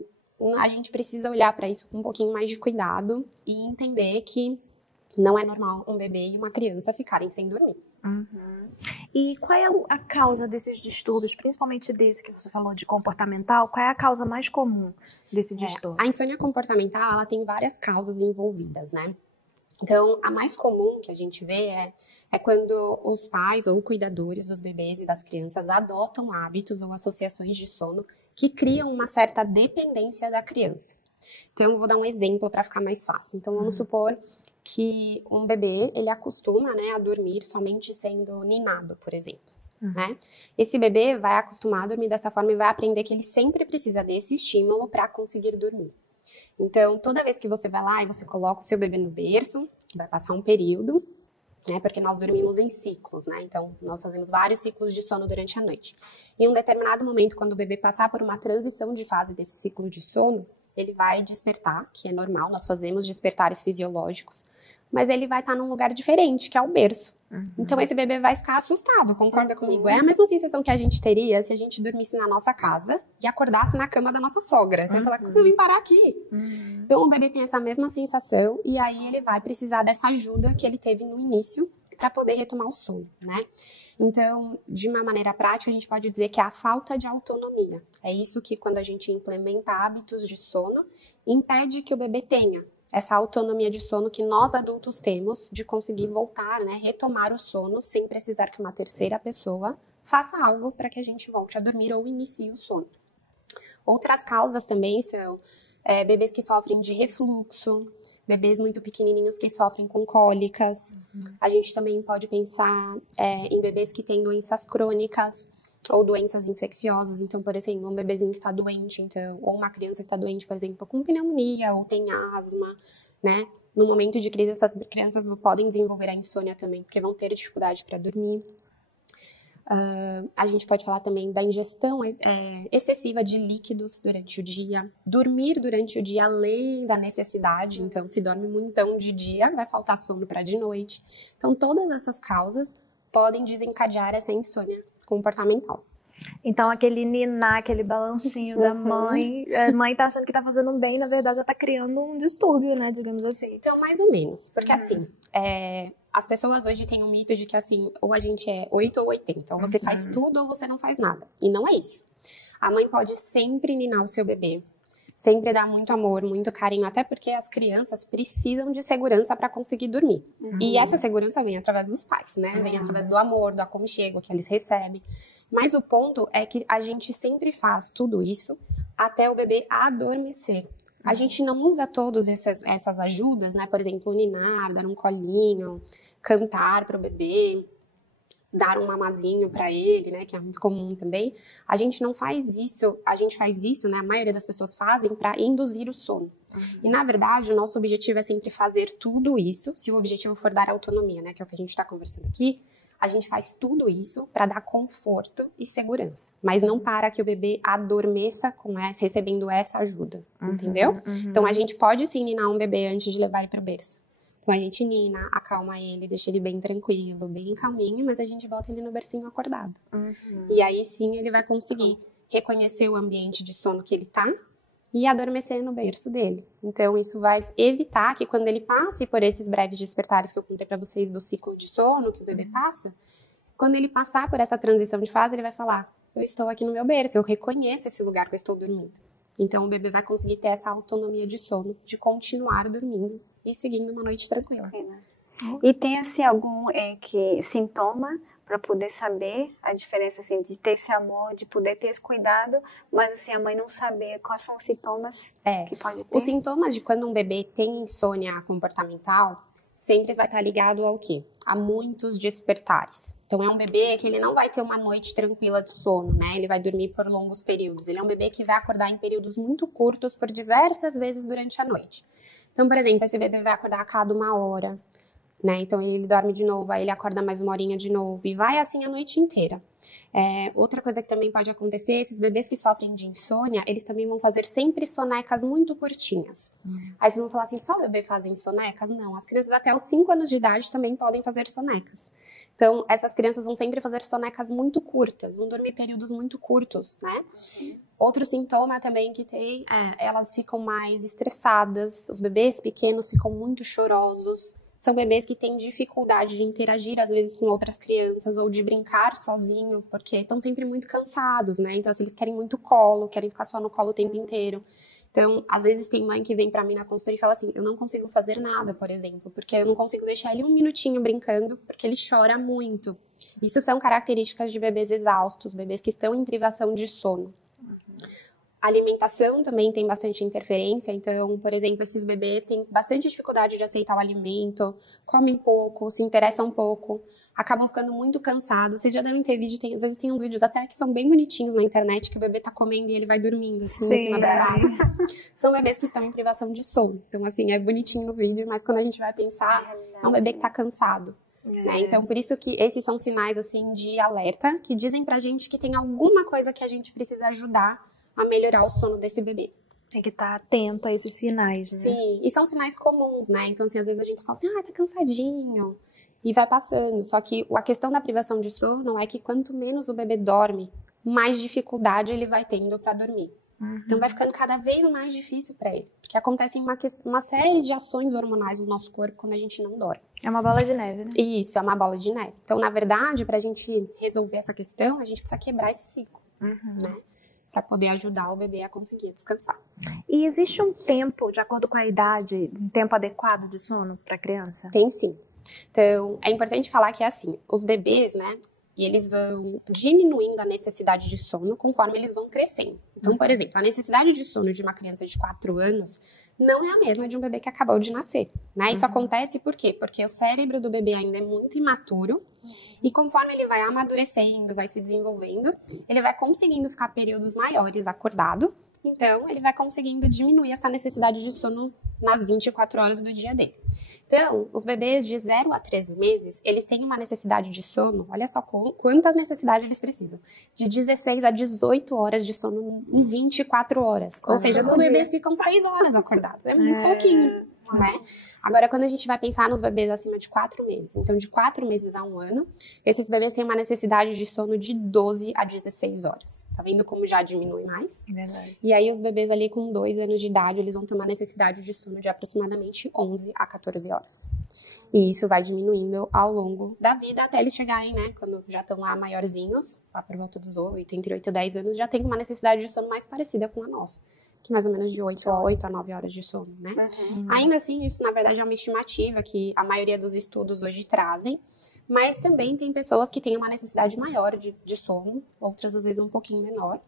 a gente precisa olhar para isso com um pouquinho mais de cuidado e entender que não é normal um bebê e uma criança ficarem sem dormir. E qual é a causa desses distúrbios, principalmente desse que você falou de comportamental? Qual é a causa mais comum desse distúrbio? A insônia comportamental, ela tem várias causas envolvidas, né? Então, a mais comum que a gente vê é quando os pais ou cuidadores dos bebês e das crianças adotam hábitos ou associações de sono que criam uma certa dependência da criança. Então, eu vou dar um exemplo para ficar mais fácil. Então, vamos supor que um bebê, ele acostuma, né, a dormir somente sendo ninado, por exemplo, né? Esse bebê vai acostumar a dormir dessa forma e vai aprender que ele sempre precisa desse estímulo para conseguir dormir. Então, toda vez que você vai lá e você coloca o seu bebê no berço, vai passar um período, né, porque nós dormimos em ciclos, né? Então, nós fazemos vários ciclos de sono durante a noite. Em um determinado momento, quando o bebê passar por uma transição de fase desse ciclo de sono, ele vai despertar, que é normal, nós fazemos despertares fisiológicos, mas ele vai estar num lugar diferente, que é o berço. Então, esse bebê vai ficar assustado, concorda comigo? É a mesma sensação que a gente teria se a gente dormisse na nossa casa e acordasse na cama da nossa sogra. Você vai falar, como eu vim parar aqui? Então, o bebê tem essa mesma sensação e aí ele vai precisar dessa ajuda que ele teve no início para poder retomar o sono, né? Então, de uma maneira prática, a gente pode dizer que é a falta de autonomia. É isso que, quando a gente implementa hábitos de sono, impede que o bebê tenha essa autonomia de sono que nós adultos temos de conseguir voltar, né, retomar o sono sem precisar que uma terceira pessoa faça algo para que a gente volte a dormir ou inicie o sono. Outras causas também são bebês que sofrem de refluxo, bebês muito pequenininhos que sofrem com cólicas. A gente também pode pensar em bebês que têm doenças crônicas ou doenças infecciosas. Então, por exemplo, um bebezinho que está doente, então, ou uma criança que está doente, por exemplo, com pneumonia ou tem asma, né? No momento de crise, essas crianças podem desenvolver a insônia também, porque vão ter dificuldade para dormir. A gente pode falar também da ingestão excessiva de líquidos durante o dia, dormir durante o dia além da necessidade, então se dorme muitão de dia, vai faltar sono para de noite. Então todas essas causas podem desencadear essa insônia comportamental. Então, aquele ninar, aquele balancinho da mãe, a mãe tá achando que tá fazendo bem, na verdade já tá criando um distúrbio, né, digamos assim. Então, mais ou menos, porque assim, as pessoas hoje têm um mito de que assim, ou a gente é 8 ou 80, ou você faz tudo ou você não faz nada, e não é isso. A mãe pode sempre ninar o seu bebê, sempre dar muito amor, muito carinho, até porque as crianças precisam de segurança para conseguir dormir. E essa segurança vem através dos pais, né? Vem através do amor, do aconchego que eles recebem. Mas o ponto é que a gente sempre faz tudo isso até o bebê adormecer. A gente não usa todas essas ajudas, né? Por exemplo, ninar, dar um colinho, cantar para o bebê, dar um mamazinho para ele, né, que é muito comum também. A gente não faz isso, a gente faz isso, né, a maioria das pessoas fazem para induzir o sono. E na verdade, o nosso objetivo é sempre fazer tudo isso, se o objetivo for dar autonomia, né, que é o que a gente está conversando aqui, a gente faz tudo isso para dar conforto e segurança, mas não para que o bebê adormeça recebendo essa ajuda, entendeu? Então a gente pode sim ninar um bebê antes de levar ele para o berço. Então a gente nina, acalma ele, deixa ele bem tranquilo, bem calminho, mas a gente bota ele no bercinho acordado. E aí sim ele vai conseguir reconhecer o ambiente de sono que ele tá e adormecer no berço dele. Então isso vai evitar que quando ele passe por esses breves despertares que eu contei pra vocês do ciclo de sono que o bebê passa, quando ele passar por essa transição de fase, ele vai falar, eu estou aqui no meu berço, eu reconheço esse lugar que eu estou dormindo. Então o bebê vai conseguir ter essa autonomia de sono, de continuar dormindo e seguindo uma noite tranquila. E tem assim algum sintoma para poder saber a diferença assim de ter esse amor, de poder ter esse cuidado, mas assim a mãe não saber quais são os sintomas que pode ter? Os sintomas de quando um bebê tem insônia comportamental sempre vai estar ligado ao quê? A muitos despertares. Então é um bebê que ele não vai ter uma noite tranquila de sono, né? Ele vai dormir por longos períodos. Ele é um bebê que vai acordar em períodos muito curtos por diversas vezes durante a noite. Então, por exemplo, esse bebê vai acordar a cada 1 hora, né? Então, ele dorme de novo, aí ele acorda mais 1 horinha de novo, e vai assim a noite inteira. Outra coisa que também pode acontecer, esses bebês que sofrem de insônia, eles também vão fazer sempre sonecas muito curtinhas. Aí vocês vão falar assim, só o bebê fazem sonecas? Não, as crianças até os 5 anos de idade também podem fazer sonecas. Então, essas crianças vão sempre fazer sonecas muito curtas, vão dormir períodos muito curtos, né? Outro sintoma também que tem elas ficam mais estressadas, os bebês pequenos ficam muito chorosos, são bebês que têm dificuldade de interagir, às vezes, com outras crianças, ou de brincar sozinho, porque estão sempre muito cansados, né? Então, assim, eles querem muito colo, querem ficar só no colo o tempo inteiro. Então, às vezes tem mãe que vem pra mim na consultoria e fala assim, eu não consigo fazer nada, por exemplo, porque eu não consigo deixar ele 1 minutinho brincando, porque ele chora muito. Isso são características de bebês exaustos, bebês que estão em privação de sono. A alimentação também tem bastante interferência, então, por exemplo, esses bebês têm bastante dificuldade de aceitar o alimento, comem pouco, se interessam pouco, acabam ficando muito cansados. Vocês já devem ter vídeo, às vezes tem uns vídeos até que são bem bonitinhos na internet, que o bebê tá comendo e ele vai dormindo, assim, em cima da praia. São bebês que estão em privação de sono. Então, assim, é bonitinho no vídeo, mas quando a gente vai pensar, é um bebê que tá cansado. Né? Então, por isso que esses são sinais, assim, de alerta, que dizem pra gente que tem alguma coisa que a gente precisa ajudar a melhorar o sono desse bebê. Tem que estar atento a esses sinais, né? Sim, e são sinais comuns, né? Então, assim, às vezes a gente fala assim, tá cansadinho, e vai passando. Só que a questão da privação de sono é que quanto menos o bebê dorme, mais dificuldade ele vai tendo para dormir. Então, vai ficando cada vez mais difícil para ele. Porque acontece uma série de ações hormonais no nosso corpo quando a gente não dorme. É uma bola de neve, né? Isso, é uma bola de neve. Então, na verdade, pra gente resolver essa questão, a gente precisa quebrar esse ciclo, né? Para poder ajudar o bebê a conseguir descansar. E existe um tempo, de acordo com a idade, um tempo adequado de sono para a criança? Tem sim. Então, é importante falar que é assim, os bebês, né, e eles vão diminuindo a necessidade de sono conforme eles vão crescendo. Então, por exemplo, a necessidade de sono de uma criança de 4 anos não é a mesma de um bebê que acabou de nascer, né? Isso acontece por quê? Porque o cérebro do bebê ainda é muito imaturo e conforme ele vai amadurecendo, vai se desenvolvendo, ele vai conseguindo ficar períodos maiores acordado, então ele vai conseguindo diminuir essa necessidade de sono nas 24 horas do dia dele. Então, os bebês de 0 a 13 meses, eles têm uma necessidade de sono, olha só quanta necessidade eles precisam, de 16 a 18 horas de sono em 24 horas. Ou seja, os bebês ficam 6 horas acordados, é muito pouquinho. Né? Agora, quando a gente vai pensar nos bebês acima de 4 meses, então de 4 meses a 1 ano, esses bebês têm uma necessidade de sono de 12 a 16 horas. Tá vendo como já diminui mais? Verdade. E aí os bebês ali com 2 anos de idade, eles vão ter uma necessidade de sono de aproximadamente 11 a 14 horas. E isso vai diminuindo ao longo da vida até eles chegarem, né, quando já estão lá maiorzinhos, lá por volta dos 8, entre 8 e 10 anos, já tem uma necessidade de sono mais parecida com a nossa. Que mais ou menos de 8 a 9 horas de sono, né? Ainda assim, isso na verdade é uma estimativa que a maioria dos estudos hoje trazem, mas também tem pessoas que têm uma necessidade maior de sono, outras às vezes um pouquinho menor,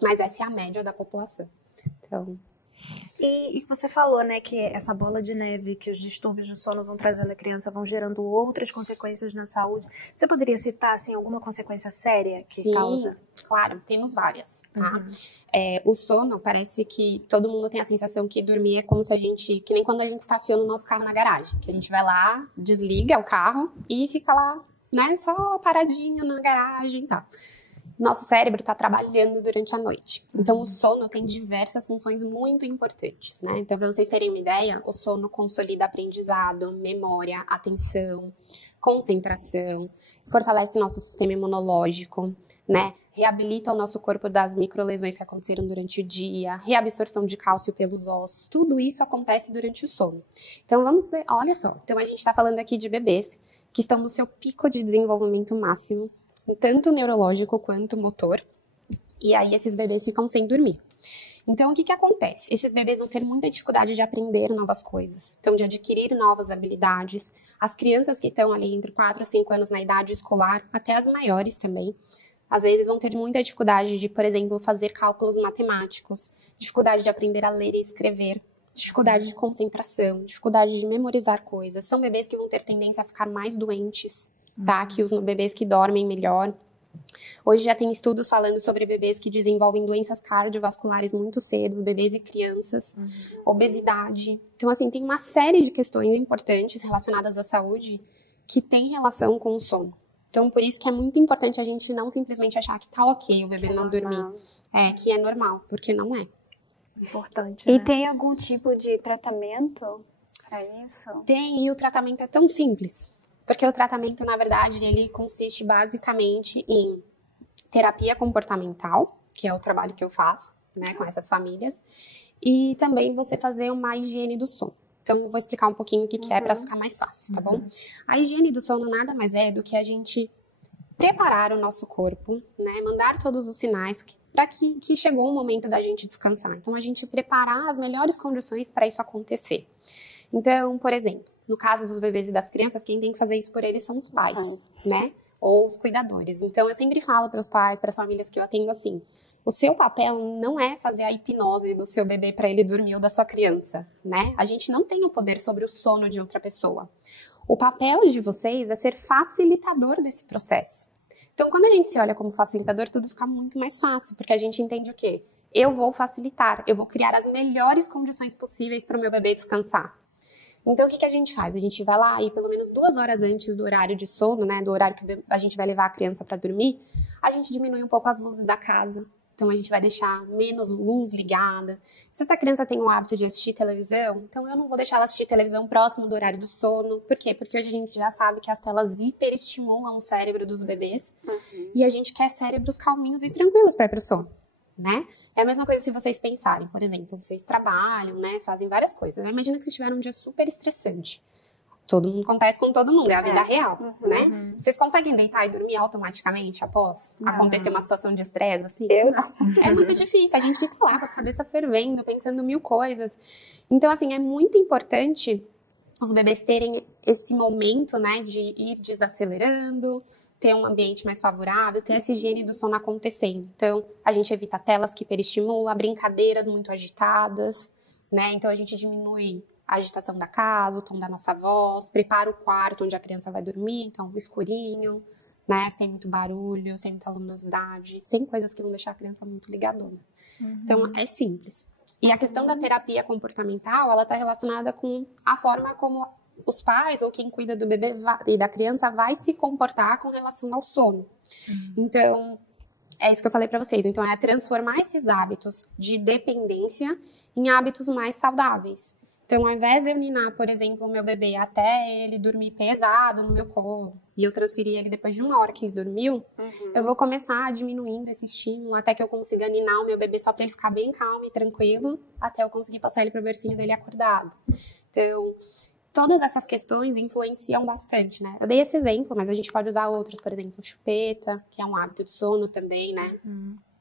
mas essa é a média da população. Então... E você falou, né, que essa bola de neve, que os distúrbios de sono vão trazendo a criança, vão gerando outras consequências na saúde. Você poderia citar, assim, alguma consequência séria que causa? Sim, claro, temos várias, tá? O sono, parece que todo mundo tem a sensação que dormir é como se a gente, que nem quando a gente estaciona o nosso carro na garagem, que a gente vai lá, desliga o carro e fica lá, né, só paradinho na garagem e tal. Nosso cérebro está trabalhando durante a noite. Então, o sono tem diversas funções muito importantes, né? Então, para vocês terem uma ideia, o sono consolida aprendizado, memória, atenção, concentração, fortalece nosso sistema imunológico, né? Reabilita o nosso corpo das microlesões que aconteceram durante o dia, reabsorção de cálcio pelos ossos, tudo isso acontece durante o sono. Então, vamos ver, olha só. Então, a gente está falando aqui de bebês que estão no seu pico de desenvolvimento máximo, tanto neurológico quanto motor, e aí esses bebês ficam sem dormir. Então, o que acontece? Esses bebês vão ter muita dificuldade de aprender novas coisas, então de adquirir novas habilidades. As crianças que estão ali entre 4 a 5 anos na idade escolar, até as maiores também, às vezes vão ter muita dificuldade de, por exemplo, fazer cálculos matemáticos, dificuldade de aprender a ler e escrever, dificuldade de concentração, dificuldade de memorizar coisas. São bebês que vão ter tendência a ficar mais doentes, tá? Que os bebês que dormem melhor. Hoje já tem estudos falando sobre bebês que desenvolvem doenças cardiovasculares muito cedo, bebês e crianças, obesidade. Então, assim, tem uma série de questões importantes relacionadas à saúde que tem relação com o sono. Então, por isso que é muito importante a gente não simplesmente achar que tá ok o bebê não dormir. Que é normal, porque não é. Importante, E né? tem algum tipo de tratamento para isso? Tem, e o tratamento é tão simples. Porque o tratamento, na verdade, ele consiste basicamente em terapia comportamental, que é o trabalho que eu faço, né, com essas famílias, e também você fazer uma higiene do sono. Então, eu vou explicar um pouquinho o que é para ficar mais fácil, tá bom? A higiene do sono nada mais é do que a gente preparar o nosso corpo, né, mandar todos os sinais para que chegou o momento da gente descansar. Então, a gente preparar as melhores condições para isso acontecer. Então, por exemplo, no caso dos bebês e das crianças, quem tem que fazer isso por eles são os pais, né? Ou os cuidadores. Então, eu sempre falo para os pais, para as famílias que eu atendo assim, o seu papel não é fazer a hipnose do seu bebê para ele dormir ou da sua criança, né? A gente não tem o poder sobre o sono de outra pessoa. O papel de vocês é ser facilitador desse processo. Então, quando a gente se olha como facilitador, tudo fica muito mais fácil, porque a gente entende o quê? Eu vou facilitar, eu vou criar as melhores condições possíveis para o meu bebê descansar. Então, o que a gente faz? A gente vai lá e pelo menos 2 horas antes do horário de sono, né, do horário que a gente vai levar a criança para dormir, a gente diminui um pouco as luzes da casa. Então, a gente vai deixar menos luz ligada. Se essa criança tem o hábito de assistir televisão, então eu não vou deixar ela assistir televisão próximo do horário do sono. Por quê? Porque hoje a gente já sabe que as telas hiperestimulam o cérebro dos bebês. E a gente quer cérebros calminhos e tranquilos para ir pro sono, né? É a mesma coisa se vocês pensarem, por exemplo, vocês trabalham, né? Fazem várias coisas. Imagina que vocês tiveram um dia super estressante. Todo mundo acontece com todo mundo, é a vida real, né? Vocês conseguem deitar e dormir automaticamente após acontecer uma situação de estresse, assim? Eu não. É muito difícil, a gente fica lá com a cabeça fervendo, pensando 1000 coisas. Então, assim, é muito importante os bebês terem esse momento, né, de ir desacelerando, ter um ambiente mais favorável, ter essa higiene do sono acontecendo. Então, a gente evita telas que hiperestimulam, brincadeiras muito agitadas, né? Então, a gente diminui a agitação da casa, o tom da nossa voz, prepara o quarto onde a criança vai dormir, então escurinho, né, sem muito barulho, sem muita luminosidade, sem coisas que vão deixar a criança muito ligadona. Então, é simples. E a questão da terapia comportamental, ela está relacionada com a forma como os pais ou quem cuida do bebê e da criança vai se comportar com relação ao sono. Então, é isso que eu falei para vocês. Então, é transformar esses hábitos de dependência em hábitos mais saudáveis. Então, ao invés de eu ninar, por exemplo, o meu bebê até ele dormir pesado no meu colo, e eu transferir ele depois de 1 hora que ele dormiu, eu vou começar diminuindo esse estímulo até que eu consiga ninar o meu bebê só para ele ficar bem calmo e tranquilo, até eu conseguir passar ele pro bercinho dele acordado. Então, todas essas questões influenciam bastante, né? Eu dei esse exemplo, mas a gente pode usar outros, por exemplo, chupeta, que é um hábito de sono também, né?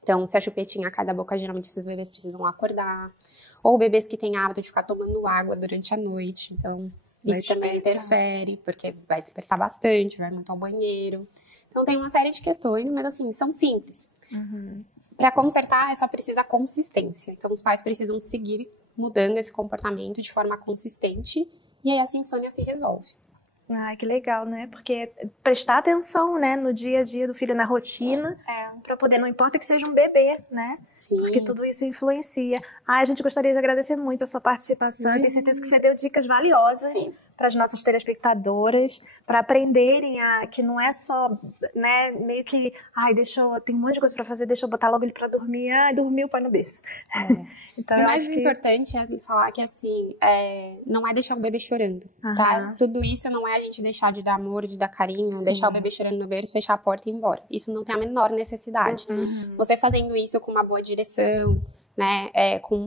Então, se a chupetinha cai da boca, geralmente esses bebês precisam acordar. Ou bebês que têm hábito de ficar tomando água durante a noite. Então, isso também interfere, porque vai despertar bastante, vai muito ao banheiro. Então, tem uma série de questões, mas assim, são simples. Para consertar, só precisa consistência. Então, os pais precisam seguir mudando esse comportamento de forma consistente. E aí, essa insônia se resolve. Ah, que legal, né? Porque prestar atenção, né, no dia a dia do filho, na rotina, para poder, não importa que seja um bebê, né? Sim. Porque tudo isso influencia. Ah, a gente gostaria de agradecer muito a sua participação. Eu tenho certeza que você deu dicas valiosas para as nossas telespectadoras, para aprenderem que não é só, né, meio que, tem um monte de coisa para fazer, deixa eu botar logo ele para dormir. Dormiu, põe no berço. Então, o mais importante é falar que, assim, não é deixar o bebê chorando, tá? Tudo isso não é a gente deixar de dar amor, de dar carinho, deixar o bebê chorando no berço, fechar a porta e ir embora. Isso não tem a menor necessidade. Você fazendo isso com uma boa direção, né,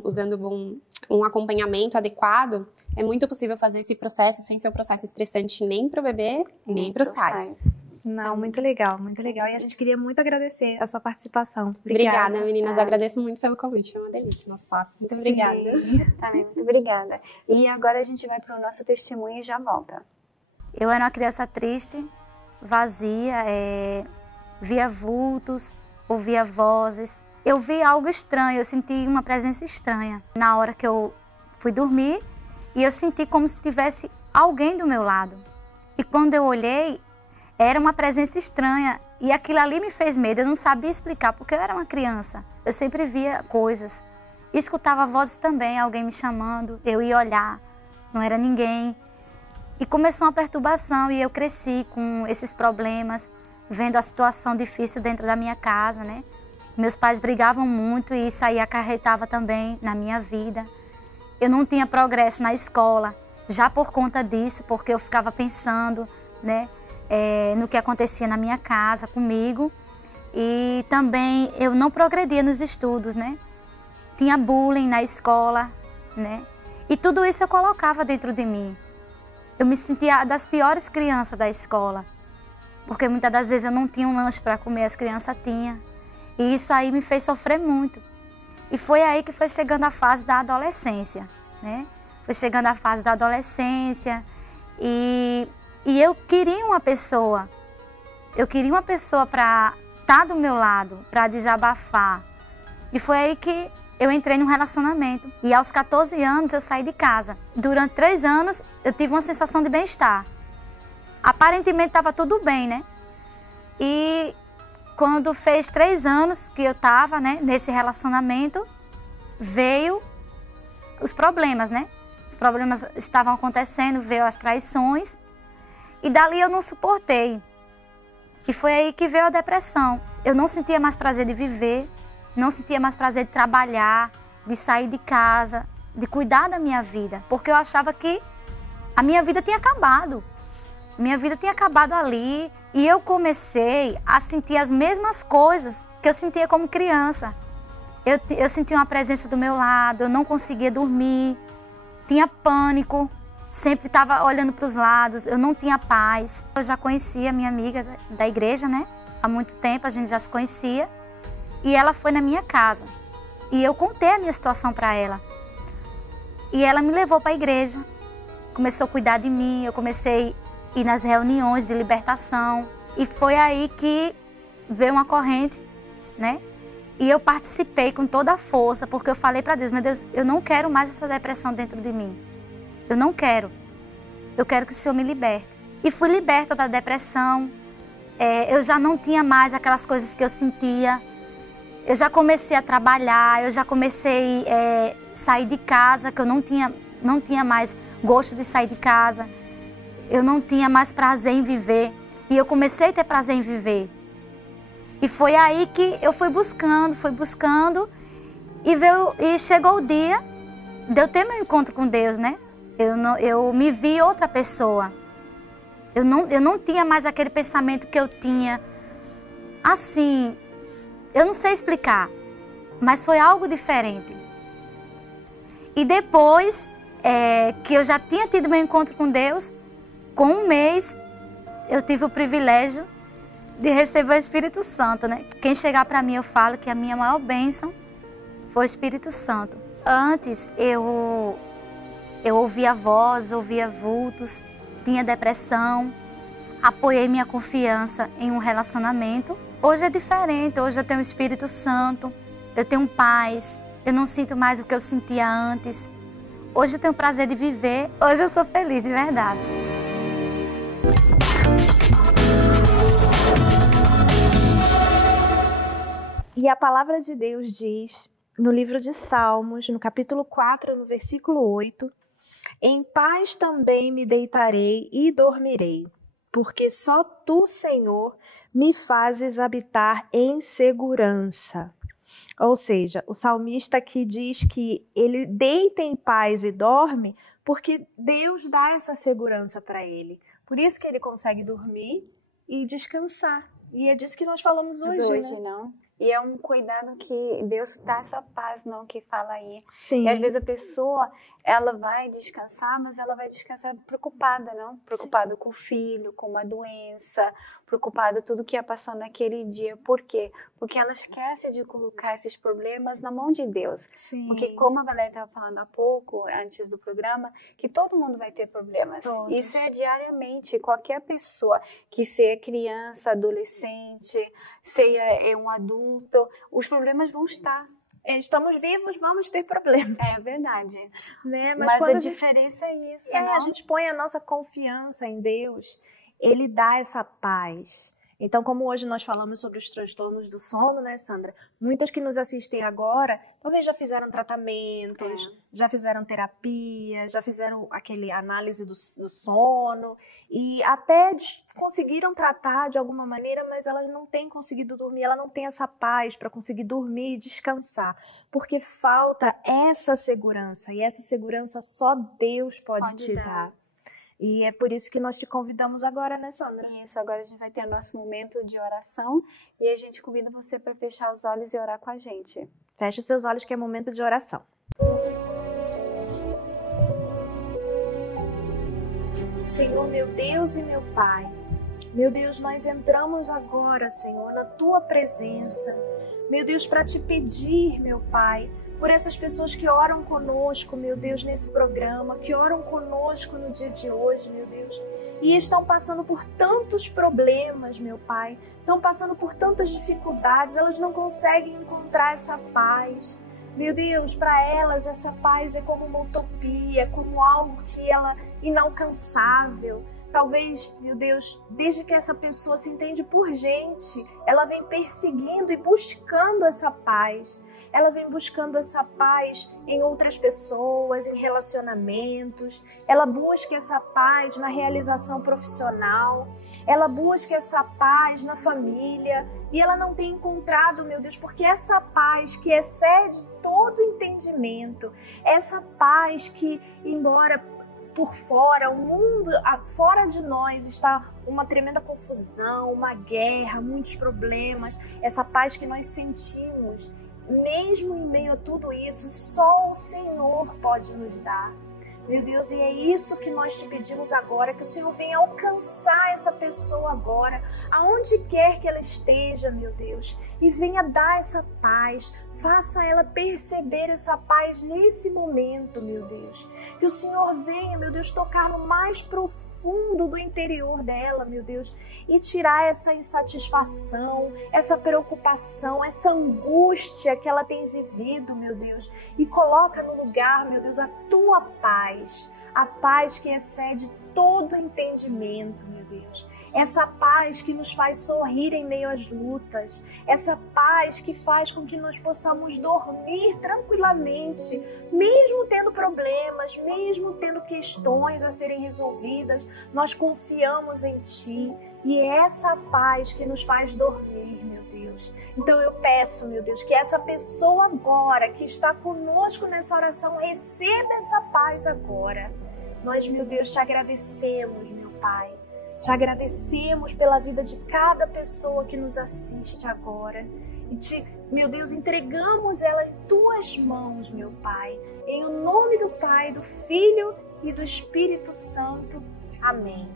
usando um acompanhamento adequado, é muito possível fazer esse processo sem ser um processo estressante nem para o bebê, nem para os pais. Não, muito legal, muito legal. E a gente queria muito agradecer a sua participação. Obrigada, meninas. Agradeço muito pelo convite. Foi uma delícia o nosso papo. Muito obrigada. Também, muito obrigada. E agora a gente vai para o nosso testemunho e já volta. Eu era uma criança triste, vazia, via vultos, ouvia vozes. Eu vi algo estranho, eu senti uma presença estranha. Na hora que eu fui dormir, e eu senti como se tivesse alguém do meu lado. E quando eu olhei, Era uma presença estranha e aquilo ali me fez medo. Eu não sabia explicar porque eu era uma criança. Eu sempre via coisas. Escutava vozes também, alguém me chamando. Eu ia olhar, não era ninguém. E começou uma perturbação e eu cresci com esses problemas, vendo a situação difícil dentro da minha casa, né? Meus pais brigavam muito e isso aí acarretava também na minha vida. Eu não tinha progresso na escola, já por conta disso, porque eu ficava pensando, né, no que acontecia na minha casa, comigo. E também eu não progredia nos estudos, né? Tinha bullying na escola, né? E tudo isso eu colocava dentro de mim. Eu me sentia das piores crianças da escola, porque muitas das vezes eu não tinha um lanche para comer, as crianças tinham. E isso aí me fez sofrer muito. E foi aí que foi chegando a fase da adolescência, né? Foi chegando a fase da adolescência e eu queria uma pessoa. Eu queria uma pessoa para estar do meu lado, para desabafar. E foi aí que eu entrei num relacionamento. E aos 14 anos eu saí de casa. Durante 3 anos eu tive uma sensação de bem-estar. Aparentemente estava tudo bem, né? E quando fez 3 anos que eu estava, né, nesse relacionamento, veio os problemas, né? Os problemas estavam acontecendo, veio as traições. E dali eu não suportei. E foi aí que veio a depressão. Eu não sentia mais prazer de viver, não sentia mais prazer de trabalhar, de sair de casa, de cuidar da minha vida. Porque eu achava que a minha vida tinha acabado. Minha vida tinha acabado ali. E eu comecei a sentir as mesmas coisas que eu sentia como criança. Eu sentia uma presença do meu lado, eu não conseguia dormir, tinha pânico, sempre estava olhando para os lados, eu não tinha paz. Eu já conhecia a minha amiga da igreja, né? Há muito tempo a gente já se conhecia. E ela foi na minha casa. E eu contei a minha situação para ela. E ela me levou para a igreja. Começou a cuidar de mim, eu comecei a ir nas reuniões de libertação. E foi aí que veio uma corrente, né? E eu participei com toda a força, porque eu falei para Deus, meu Deus, eu não quero mais essa depressão dentro de mim. Eu não quero. Eu quero que o Senhor me liberte. E fui liberta da depressão. Eu já não tinha mais aquelas coisas que eu sentia. Eu já comecei a trabalhar, eu já comecei a sair de casa, que eu não tinha mais gosto de sair de casa. Eu não tinha mais prazer em viver. E eu comecei a ter prazer em viver. E foi aí que eu fui buscando. E chegou o dia de eu ter meu encontro com Deus, né? Eu me vi outra pessoa. Eu não tinha mais aquele pensamento que eu tinha. Assim, eu não sei explicar, mas foi algo diferente. E depois que eu já tinha tido meu encontro com Deus, com 1 mês, eu tive o privilégio de receber o Espírito Santo, né? Quem chegar para mim, eu falo que a minha maior bênção foi o Espírito Santo. Antes, eu ouvia voz, ouvia vultos, tinha depressão, apoiei minha confiança em um relacionamento. Hoje é diferente, hoje eu tenho o Espírito Santo, eu tenho paz, eu não sinto mais o que eu sentia antes. Hoje eu tenho o prazer de viver, hoje eu sou feliz de verdade. E a palavra de Deus diz, no livro de Salmos, no capítulo 4, no versículo 8, em paz também me deitarei e dormirei, porque só tu, Senhor, me fazes habitar em segurança. Ou seja, o salmista aqui diz que ele deita em paz e dorme porque Deus dá essa segurança para ele. Por isso que ele consegue dormir e descansar. E é disso que nós falamos hoje, né? Não? E é um cuidado que Deus dá essa paz, não, que fala aí. Sim. E às vezes a pessoa, ela vai descansar, mas ela vai descansar preocupada, não? Preocupada com o filho, com uma doença, preocupada com tudo que ia passar naquele dia. Por quê? Porque ela esquece de colocar esses problemas na mão de Deus. Sim. Porque como a Valéria estava falando há pouco, antes do programa, que todo mundo vai ter problemas. Todos. Isso é diariamente. Qualquer pessoa, que seja criança, adolescente, seja um adulto, os problemas vão estar. Estamos vivos, vamos ter problemas. É verdade. Né? Mas quando a diferença é isso, a gente põe a nossa confiança em Deus ele dá essa paz. Então, como hoje nós falamos sobre os transtornos do sono, né, Sandra? Muitas que nos assistem agora, talvez já fizeram tratamentos, já fizeram terapia, já fizeram aquele análise do sono e até conseguiram tratar de alguma maneira, mas elas não têm conseguido dormir, ela não tem essa paz para conseguir dormir e descansar, porque falta essa segurança, e essa segurança só Deus pode te dar. E é por isso que nós te convidamos agora, né, Sandra? Isso, agora a gente vai ter o nosso momento de oração e a gente convida você para fechar os olhos e orar com a gente. Feche os seus olhos que é momento de oração. Senhor, meu Deus e meu Pai, meu Deus, nós entramos agora, Senhor, na Tua presença, meu Deus, para te pedir, meu Pai, por essas pessoas que oram conosco, meu Deus, nesse programa, que oram conosco no dia de hoje, meu Deus, e estão passando por tantos problemas, meu Pai, estão passando por tantas dificuldades, elas não conseguem encontrar essa paz. Meu Deus, para elas essa paz é como uma utopia, como algo que ela inalcançável. Talvez, meu Deus, desde que essa pessoa se entende por gente, ela vem perseguindo e buscando essa paz. Ela vem buscando essa paz em outras pessoas, em relacionamentos. Ela busca essa paz na realização profissional. Ela busca essa paz na família. E ela não tem encontrado, meu Deus, porque essa paz que excede todo entendimento, essa paz que, embora por fora, o mundo fora de nós está uma tremenda confusão, uma guerra, muitos problemas, essa paz que nós sentimos, mesmo em meio a tudo isso, só o Senhor pode nos dar. Meu Deus, e é isso que nós te pedimos agora, que o Senhor venha alcançar essa pessoa agora, aonde quer que ela esteja, meu Deus, e venha dar essa paz, faça ela perceber essa paz nesse momento, meu Deus. Que o Senhor venha, meu Deus, tocar no mais profundo do interior dela, meu Deus, e tirar essa insatisfação, essa preocupação, essa angústia que ela tem vivido, meu Deus, e coloca no lugar, meu Deus, a tua paz, a paz que excede todo entendimento, meu Deus. Essa paz que nos faz sorrir em meio às lutas, essa paz que faz com que nós possamos dormir tranquilamente, mesmo tendo problemas, mesmo tendo questões a serem resolvidas, nós confiamos em Ti, e é essa paz que nos faz dormir, meu Deus. Então eu peço, meu Deus, que essa pessoa agora que está conosco nessa oração receba essa paz agora. Nós, meu Deus, te agradecemos, meu Pai. Te agradecemos pela vida de cada pessoa que nos assiste agora. E meu Deus, entregamos ela em Tuas mãos, meu Pai. Em o nome do Pai, do Filho e do Espírito Santo. Amém.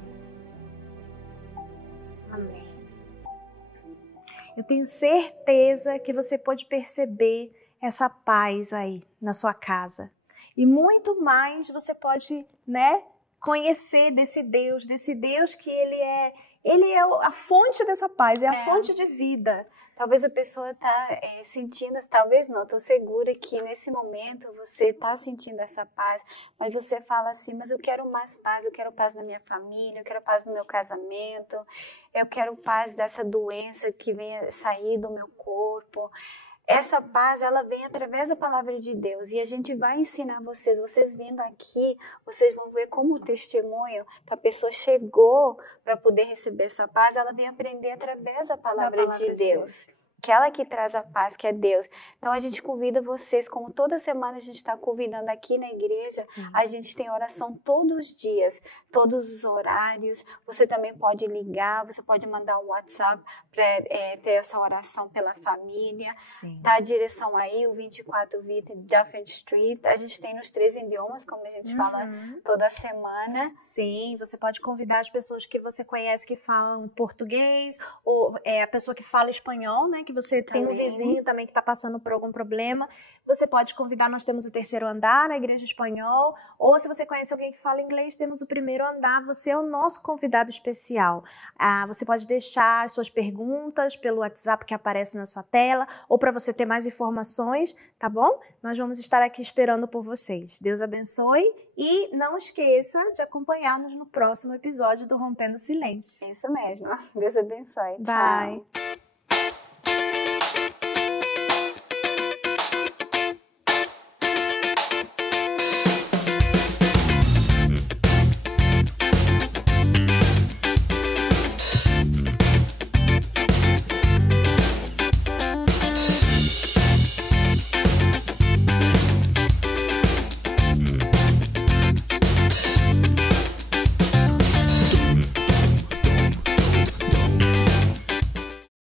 Amém. Eu tenho certeza que você pode perceber essa paz aí na sua casa. E muito mais você pode, conhecer desse Deus que Ele é a fonte dessa paz, é a fonte de vida. Talvez a pessoa está sentindo, talvez não, estou segura que nesse momento você está sentindo essa paz, mas você fala assim, mas eu quero mais paz, eu quero paz na minha família, eu quero paz no meu casamento, eu quero paz dessa doença que venha sair do meu corpo. Essa paz, ela vem através da palavra de Deus e a gente vai ensinar vocês vindo aqui, vocês vão ver como o testemunho que a pessoa chegou para poder receber essa paz, ela vem aprender através da palavra de Deus. Que ela que traz a paz, que é Deus. Então a gente convida vocês, como toda semana a gente está convidando aqui na igreja, a gente tem oração todos os dias, todos os horários. Você também pode ligar, você pode mandar um WhatsApp para ter essa oração pela família. Tá a direção aí, o 2420 Dufferin Street. A gente tem nos 3 idiomas, como a gente fala toda semana. Sim, você pode convidar as pessoas que você conhece que falam português, ou a pessoa que fala espanhol, que você tem um vizinho também que está passando por algum problema, você pode convidar, nós temos o terceiro andar na Igreja Espanhol, ou se você conhece alguém que fala inglês, temos o primeiro andar, você é o nosso convidado especial. Você pode deixar as suas perguntas pelo WhatsApp que aparece na sua tela, ou para você ter mais informações, tá bom? Nós vamos estar aqui esperando por vocês. Deus abençoe e não esqueça de acompanhar-nos no próximo episódio do Rompendo o Silêncio. Isso mesmo. Deus abençoe. Bye. Tchau.